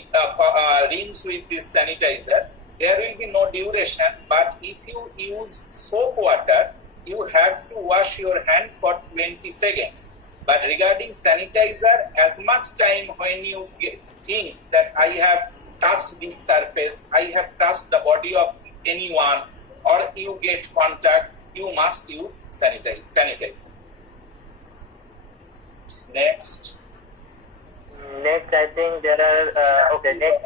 rinse with this sanitizer. There will be no duration, but if you use soap water, you have to wash your hand for 20 seconds. But regarding sanitizer, as much time when you think that I have touched this surface, I have touched the body of anyone, or you get contact, you must use sanitizer. Next, I think there are okay. Next,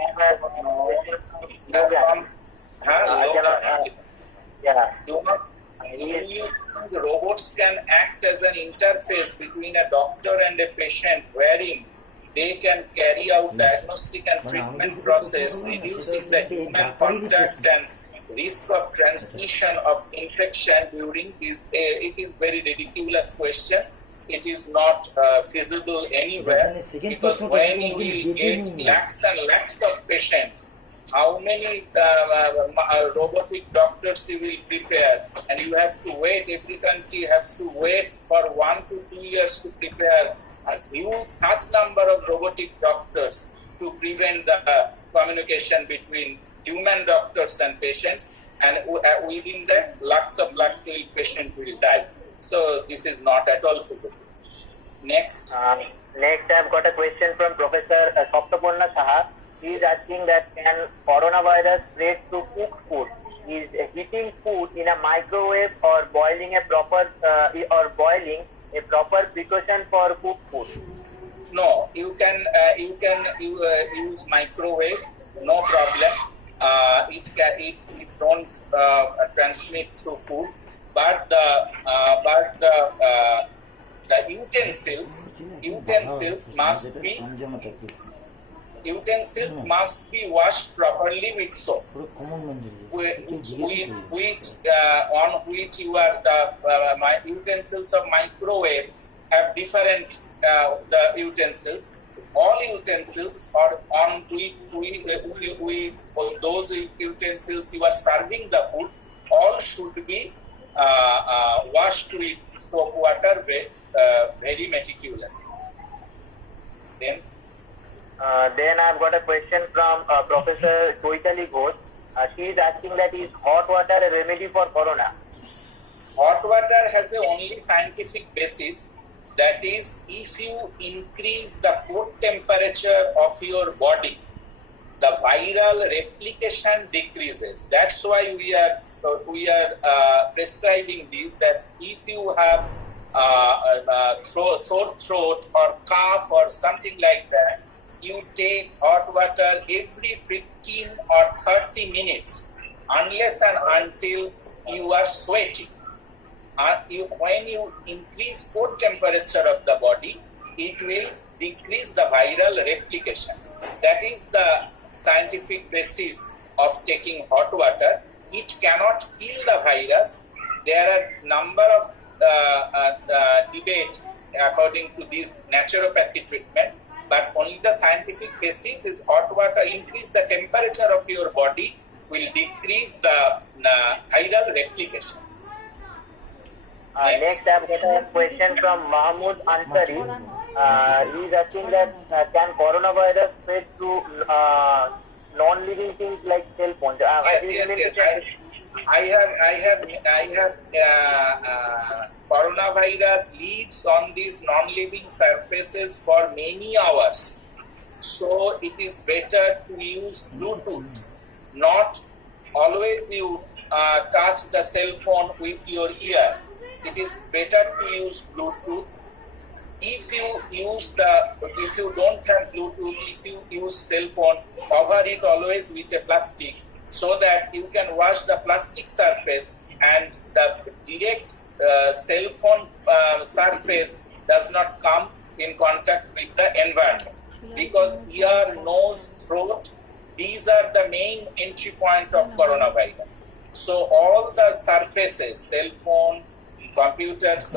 do you think robots can act as an interface between a doctor and a patient, wherein they can carry out diagnostic and treatment process, reducing the human contact and risk of transmission of infection during this? It is very ridiculous question. It is not feasible anywhere, because when you will get lakhs and lakhs of patients, how many robotic doctors you will prepare, and you have to wait, every country has to wait for 1 to 2 years to prepare a huge such number of robotic doctors to prevent the communication between human doctors and patients, and within that lakhs of patients will die. So this is not at all feasible. Next, I've got a question from Professor Saptaporna Saha. He is asking that can coronavirus spread to cooked food? Is heating food in a microwave or boiling a proper precaution for cooked food? No, you can use microwave, no problem. It don't transmit through food, but the utensils must be washed properly with soap, on which you are the utensils of microwave have different the utensils. All utensils are on with those utensils you are serving the food. All should be washed with soap water very meticulously. Then I've got a question from Professor Choitali Ghosh. She is asking that is hot water a remedy for corona? Hot water has the only scientific basis, that is, if you increase the core temperature of your body, the viral replication decreases. That's why we are prescribing this, that if you have sore throat or cough or something like that, you take hot water every 15 or 30 minutes unless and until you are sweating. When you increase core temperature of the body, it will decrease the viral replication. That is the scientific basis of taking hot water. It cannot kill the virus. There are number of debate according to this naturopathy treatment, but only the scientific basis is hot water increase the temperature of your body, will decrease the viral replication. Next, I've got a question from Mahmoud Ansari. He is asking that can coronavirus spread through non-living things like cell phones? Yes. I have coronavirus lives on these non-living surfaces for many hours. So it is better to use Bluetooth. Not always you touch the cell phone with your ear. It is better to use Bluetooth. If you don't have Bluetooth, if you use cell phone, cover it always with a plastic so that you can wash the plastic surface and the direct cell phone surface does not come in contact with the environment. Because ear, nose, throat, these are the main entry point of coronavirus. So all the surfaces, cell phone, computers,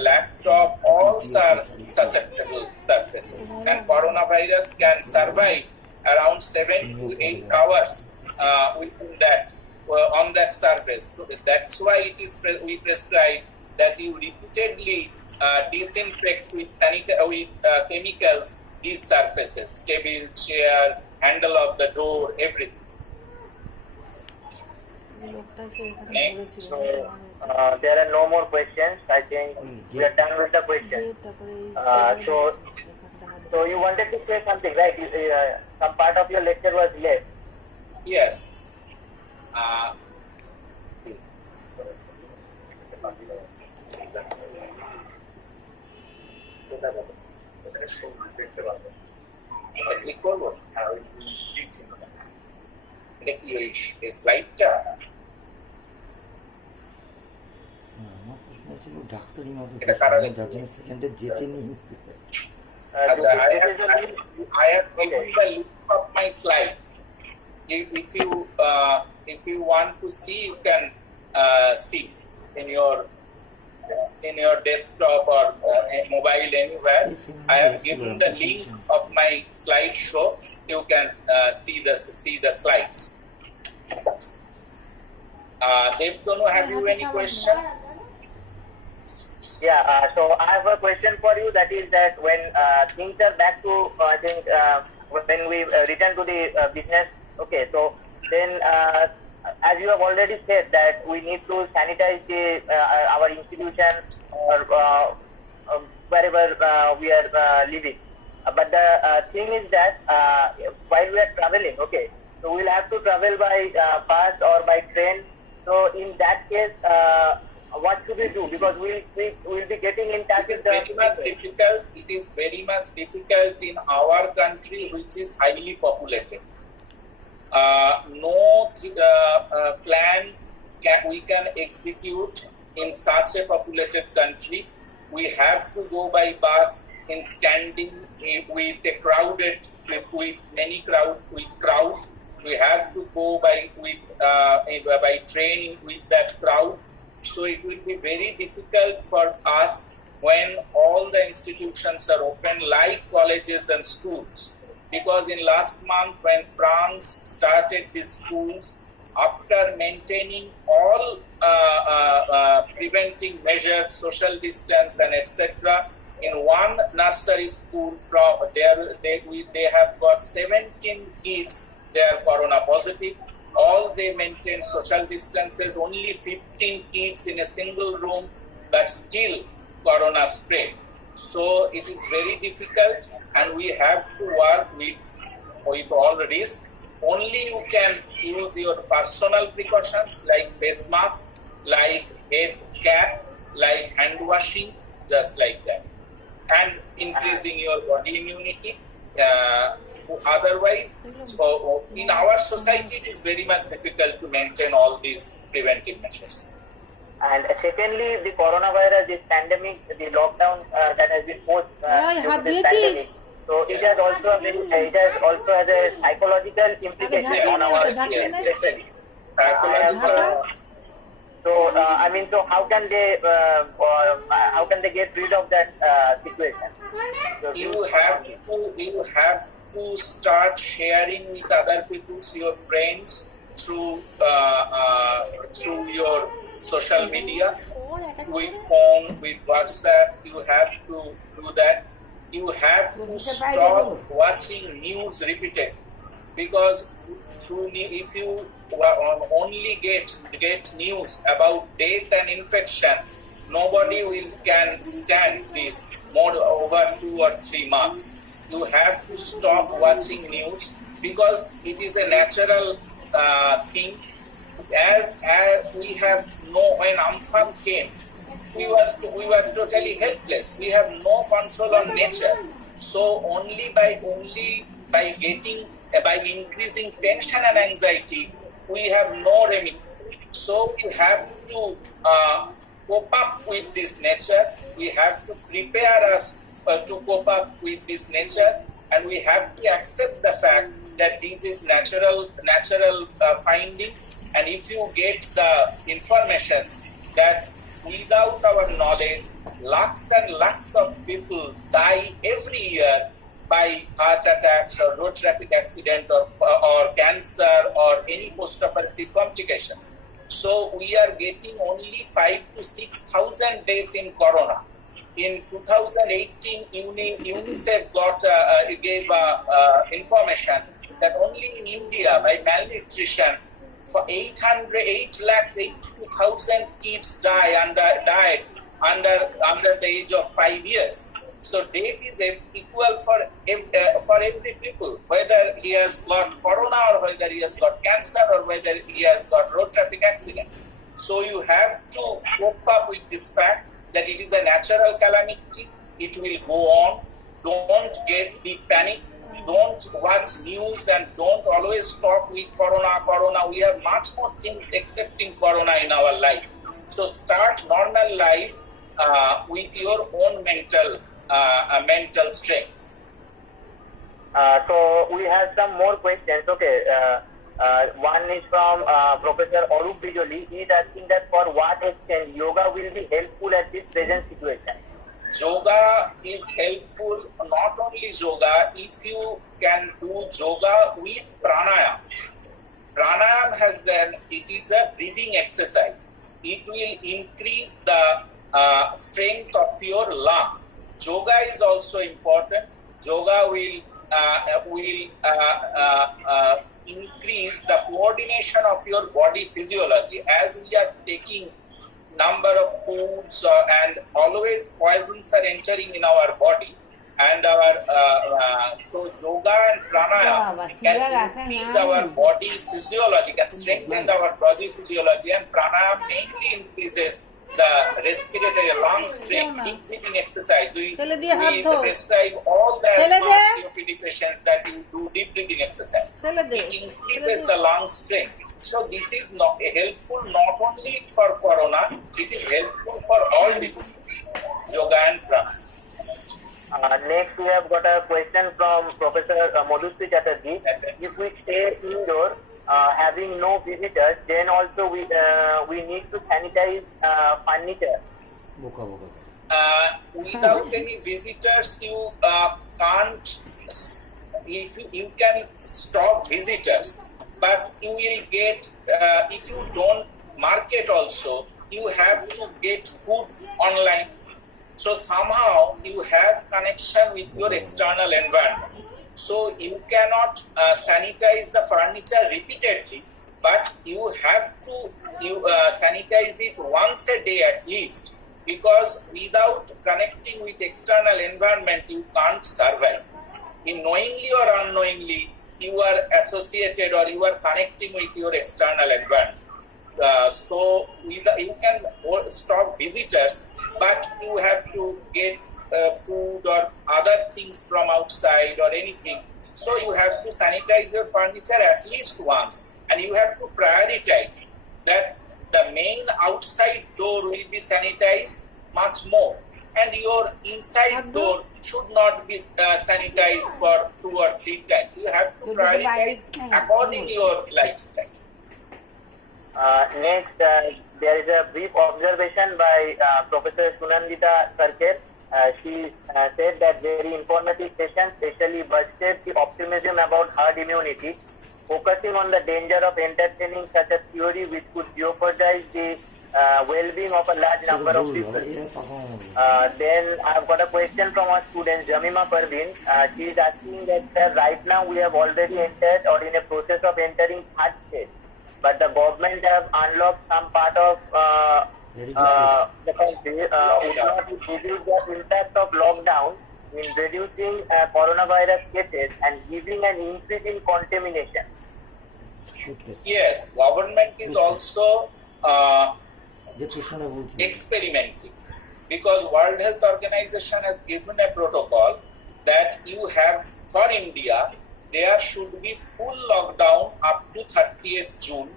laptop, all are susceptible surfaces. And coronavirus can survive around 7 to 8 hours within that, on that surface. So that's why we prescribe that you repeatedly disinfect with chemicals these surfaces, table, chair, handle of the door, everything. Next. So, there are no more questions. I think we are done with the questions. So you wanted to say something, right? Some part of your lecture was left. Yes. Click করবো এটা কি ওই স্লাইডটা ছিল ডাক্তারি মতো এটা কারা যার জন্য সেকেন্ডে যেচে নি আচ্ছা I have given the link of my slide. If you want to see, you can see in your desktop or mobile anywhere. I have given the link of my slideshow. You can see the slides. Devdanu, have you any question? Yeah, so I have a question for you. That is that when things are back to, I think, when we return to the business, okay, so then as you have already said that we need to sanitize our institution or wherever we are living. But the thing is that while we are traveling, okay, so we'll have to travel by bus or by train. So in that case, what should we do? Because we'll be getting in touch with the... It is very much difficult in our country, which is highly populated. No plan we can execute in such a populated country. We have to go by bus in standing with a crowded, with many crowd. We have to go by train with that crowd. So it will be very difficult for us when all the institutions are open, like colleges and schools. Because in last month, when France started these schools, after maintaining all preventing measures, social distance and etc., in one nursery school from there, they have got 17 kids. They are corona positive. All they maintain social distances, only 15 kids in a single room, but still corona spread. So it is very difficult, and we have to work with all risk. Only you can use your personal precautions like face mask, like head cap, like hand washing, just like that, and increasing your body immunity. otherwise, so in our society, it is very much difficult to maintain all these preventive measures. And secondly, the coronavirus, this pandemic, the lockdown that has been forced due to this pandemic. So it has also has a psychological implication on our especially. So so how can they get rid of that situation? So You have to start sharing with other people, your friends, through your social media, with phone, with WhatsApp. You have to do that. You have to stop watching news repeated, because if you only get news about death and infection, nobody can stand this more over 2 or 3 months. You have to stop watching news, because it is a natural thing. As we have when Amphan came, we were totally helpless. We have no control on nature. So only by increasing tension and anxiety, we have no remedy. So we have to cope up with this nature. We have to prepare us to cope up with this nature, and we have to accept the fact that this is natural findings. And if you get the information that without our knowledge, lakhs and lakhs of people die every year by heart attacks or road traffic accident or cancer or any post-operative complications. So we are getting only 5,000 to 6,000 deaths in corona. In 2018, UNICEF gave information that only in India, by malnutrition, for 882,000 kids died under the age of 5 years. So death is equal for every people, whether he has got corona or whether he has got cancer or whether he has got road traffic accident. So you have to cope up with this fact that it is a natural calamity. It will go on. Don't get big panic. Don't watch news and don't always talk with corona. We have much more things excepting corona in our life. So start normal life with your own mental strength. So we have some more questions. Okay. One is from Professor Arup Bijoli. He is asking that for what extent yoga will be helpful at this present situation. Yoga is helpful, not only yoga, if you can do yoga with pranayam. Pranayam it is a breathing exercise. It will increase the strength of your lung. Yoga is also important. Yoga will increase the coordination of your body physiology. As we are taking number of foods and always poisons are entering in our body, and our so yoga and pranayama can increase our body physiology, can strengthen our body physiology, and pranayama mainly increases the respiratory lung strength. Deep breathing exercise. We prescribe all the COPD patients that you do deep breathing exercise. It increases the lung strength. So this is helpful not only for corona, it is helpful for all diseases, yoga and prana. Next, we have got a question from Professor Madhusri Chatterjee. If we stay indoor, having no visitors, then also we need to sanitize furniture. Without any visitors, you can't. If you can stop visitors, but you will get, if you don't market also, you have to get food online. So somehow you have connection with your external environment. So you cannot sanitize the furniture repeatedly, but you have to sanitize it once a day at least, because without connecting with external environment, you can't survive. Knowingly or unknowingly, you are associated or you are connecting with your external environment. You can stop visitors, but you have to get food or other things from outside or anything. So you have to sanitize your furniture at least once, and you have to prioritize that the main outside door will be sanitized much more, and your inside door should not be sanitized for 2 or 3 times. You have to prioritize according to your lifestyle. Next, there is a brief observation by Professor Sunandita Sarkar. She said that very informative session especially boosted the optimism about herd immunity, focusing on the danger of entertaining such a theory which could jeopardize the well-being of a large number of people. Then I've got a question from our student Jamima Parveen. She is asking that right now we have already entered or in a process of entering third stage, but the government have unlocked some part of the country. Would not reduce the impact of lockdown in reducing coronavirus cases and giving an increase in contamination? Yes, government is also experimenting, because World Health Organization has given a protocol that you have for India, there should be full lockdown up to 30th June.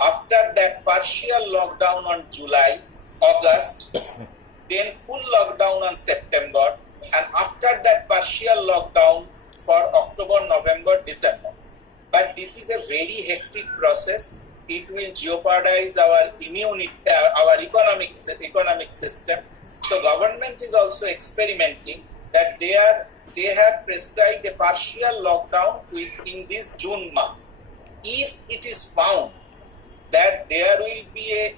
After that, partial lockdown on July, August, then full lockdown on September, and after that, partial lockdown for October, November, December. But this is a very hectic process. It will jeopardize our immunity, our economic system. So government is also experimenting that they have prescribed a partial lockdown in this June month. If it is found that there will be a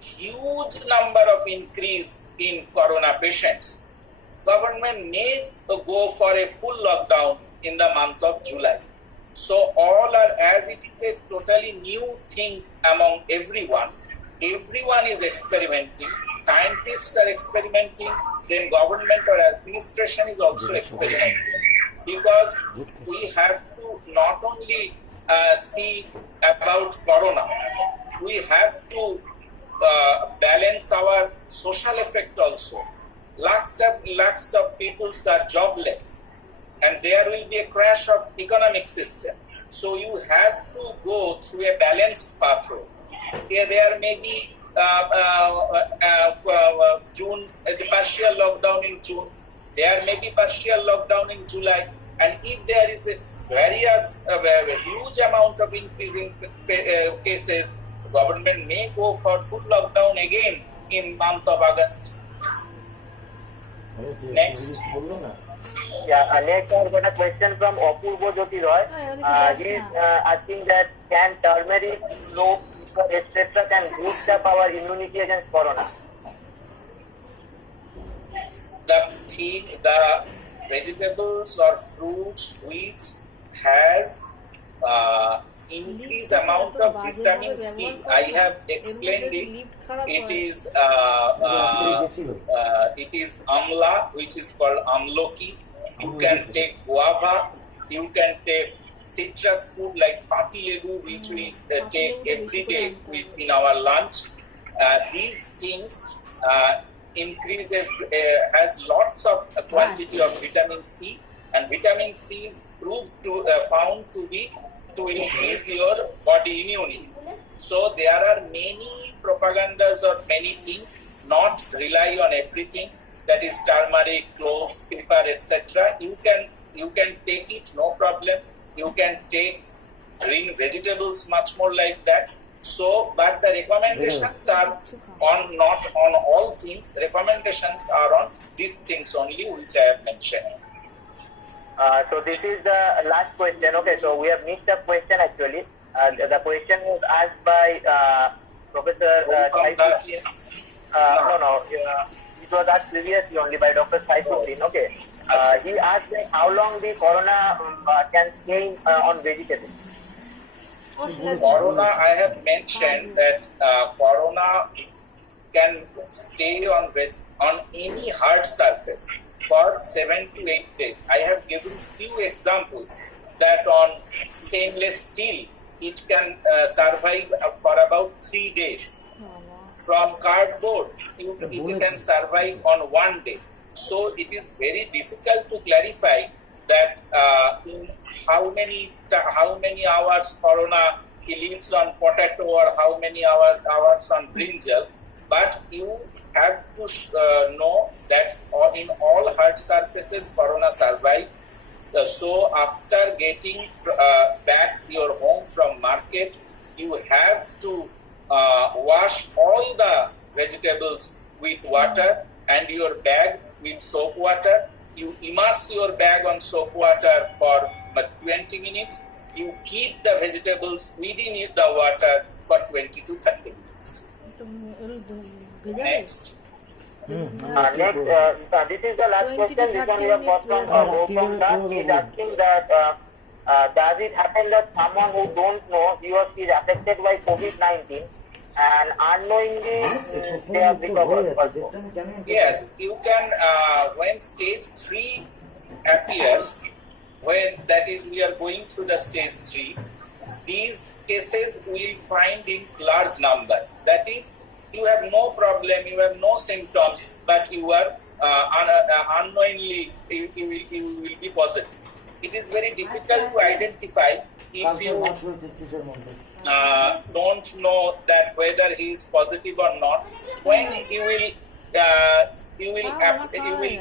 huge number of increase in corona patients, government may go for a full lockdown in the month of July. So all are, as it is a totally new thing among everyone is experimenting, scientists are experimenting, then government or administration is also experimenting, because we have to not only see about corona, we have to balance our social effect also. Lakhs of people are jobless, and there will be a crash of economic system. So you have to go through a balanced pathway. There may be June, the partial lockdown in June. There may be partial lockdown in July. And if there is a huge amount of increasing cases, government may go for full lockdown again in month of August. Next. Yeah, next I've got a question from Apurvo Jyoti Roy. He's asking that can turmeric, soap, etc. can boost up our immunity against corona? The vegetables or fruits which has increased amount of vitamin C. I have explained it. It is amla, which is called amloki. You can take guava. You can take citrus food like pati lebu, which we take every day in our lunch. These things has lots of quantity of vitamin C, and vitamin C is found to increase your body immunity. So there are many propagandas or many things. Not rely on everything, that is turmeric, cloves, pepper, etc. You can take it, no problem. You can take green vegetables much more like that. So, but the recommendations are not on all things. Recommendations are on these things only, which I have mentioned. So this is the last question. Okay, so we have missed a question actually. The question was asked by Professor Saifuddin. It was asked previously only by Dr. Saifuddin. Okay. He asked how long the corona can stay on vegetables. Corona, I have mentioned that corona can stay on any hard surface for 7 to 8 days. I have given few examples that on stainless steel, it can survive for about 3 days. From cardboard, it can survive on 1 day. So it is very difficult to clarify that in how many hours corona lives on potato or how many hours on brinjal. But you have to know that in all hard surfaces corona survive. So after getting back your home from market, you have to wash all the vegetables with water and your bag with soap water. You immerse your bag on soap water for 20 minutes. You keep the vegetables within the water for 20 to 30 minutes. Next. This is the last question. This one we have got from Gautam Das. He is asking that does it happen that someone who don't know he or she is affected by COVID-19 and unknowingly they have recovered also? Yes, you can, when stage 3 appears, when that is we are going through the stage 3, these cases we will find in large numbers. That is, you have no problem, you have no symptoms, but you are unknowingly, you will be positive. It is very difficult to identify if you don't know that whether he is positive or not. When you will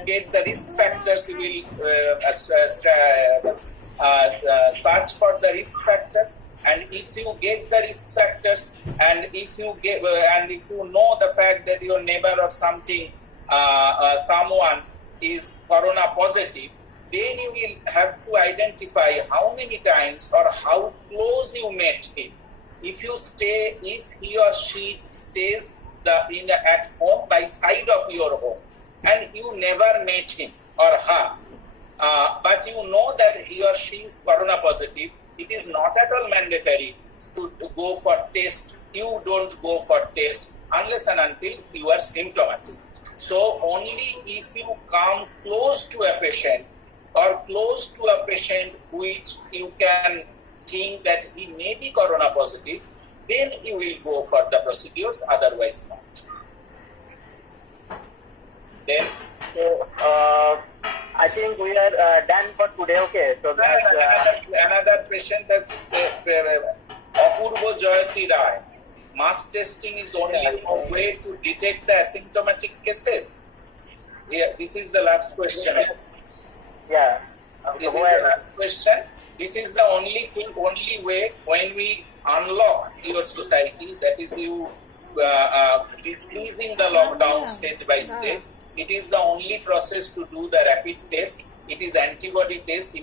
get the risk factors, you will search for the risk factors, and if you get the risk factors, and if you know the fact that your neighbor or something, someone is corona positive, then you will have to identify how many times or how close you met him. If he or she stays at home by side of your home, and you never met him or her, but you know that he or she is corona positive, it is not at all mandatory to go for test. You don't go for test unless and until you are symptomatic. So only if you come close to a patient or close to a patient which you can think that he may be corona positive, then you will go for the procedures, otherwise not. Then I think we are done for today. Okay, so another patient has Apurvo Jayati Rai. Mass testing is only a way to detect the asymptomatic cases. Yeah, this is the last question. Yeah. This is the last question. This is the only way when we unlock your society, that is you decreasing the lockdown stage by stage. It is the only process to do the rapid test. It is antibody test. We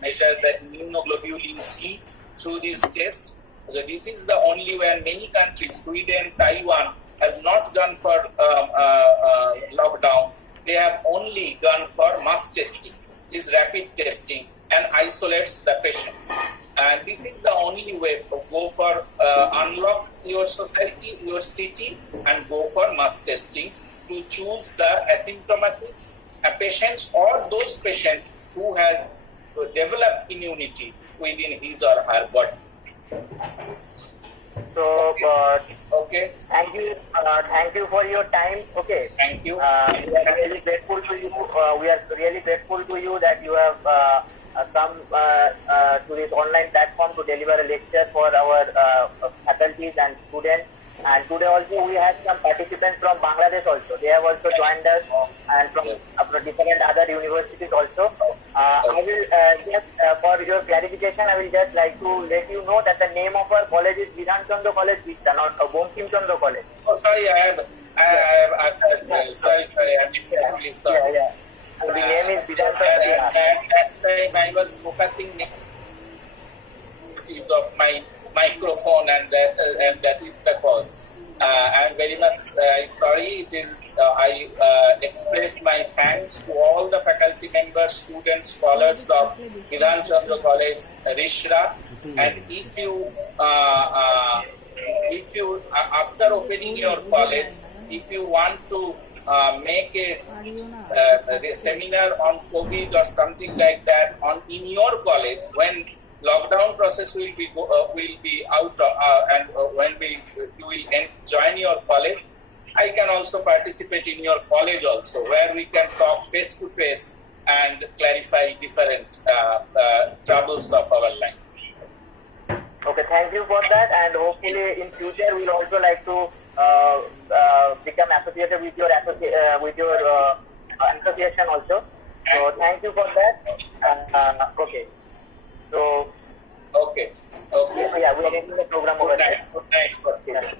measure the immunoglobulin G through this test. So this is the only way. Many countries, Sweden, Taiwan, has not gone for lockdown. They have only gone for mass testing, this rapid testing, and isolates the patients. And this is the only way to go for unlock your society, your city, and go for mass testing to choose the asymptomatic patients or those patients who has developed immunity within his or her body. So, Okay. thank you for your time. Okay. Thank you. We are really grateful to you. We are really grateful to you that you have come to this online platform to deliver a lecture for our faculties and students. And today also we had some participants from Bangladesh also. They have also joined us, and from different other universities also. I will just for your clarification, I will just like to let you know that the name of our college is Vidhan Chandra College, not Bankim Chandra College. Oh, sorry, sorry, I'm extremely sorry. Yeah. So the name is Vidhan Chandra. At that time, I was focusing of my microphone, and that is the cause. I'm very much sorry. It is. I express my thanks to all the faculty members, students, scholars of Vidhan Chandra College, Rishra. And if you after opening your college, if you want to make a seminar on COVID or something like that in your college, when lockdown process will be out, and when you will join your college, I can also participate in your college also, where we can talk face to face and clarify different troubles of our life. Okay, thank you for that, and hopefully in future we'll also like to become associated with your association also. So thank you for that. Okay. So Okay. yeah, we are ending the program over there. Good night. Yeah.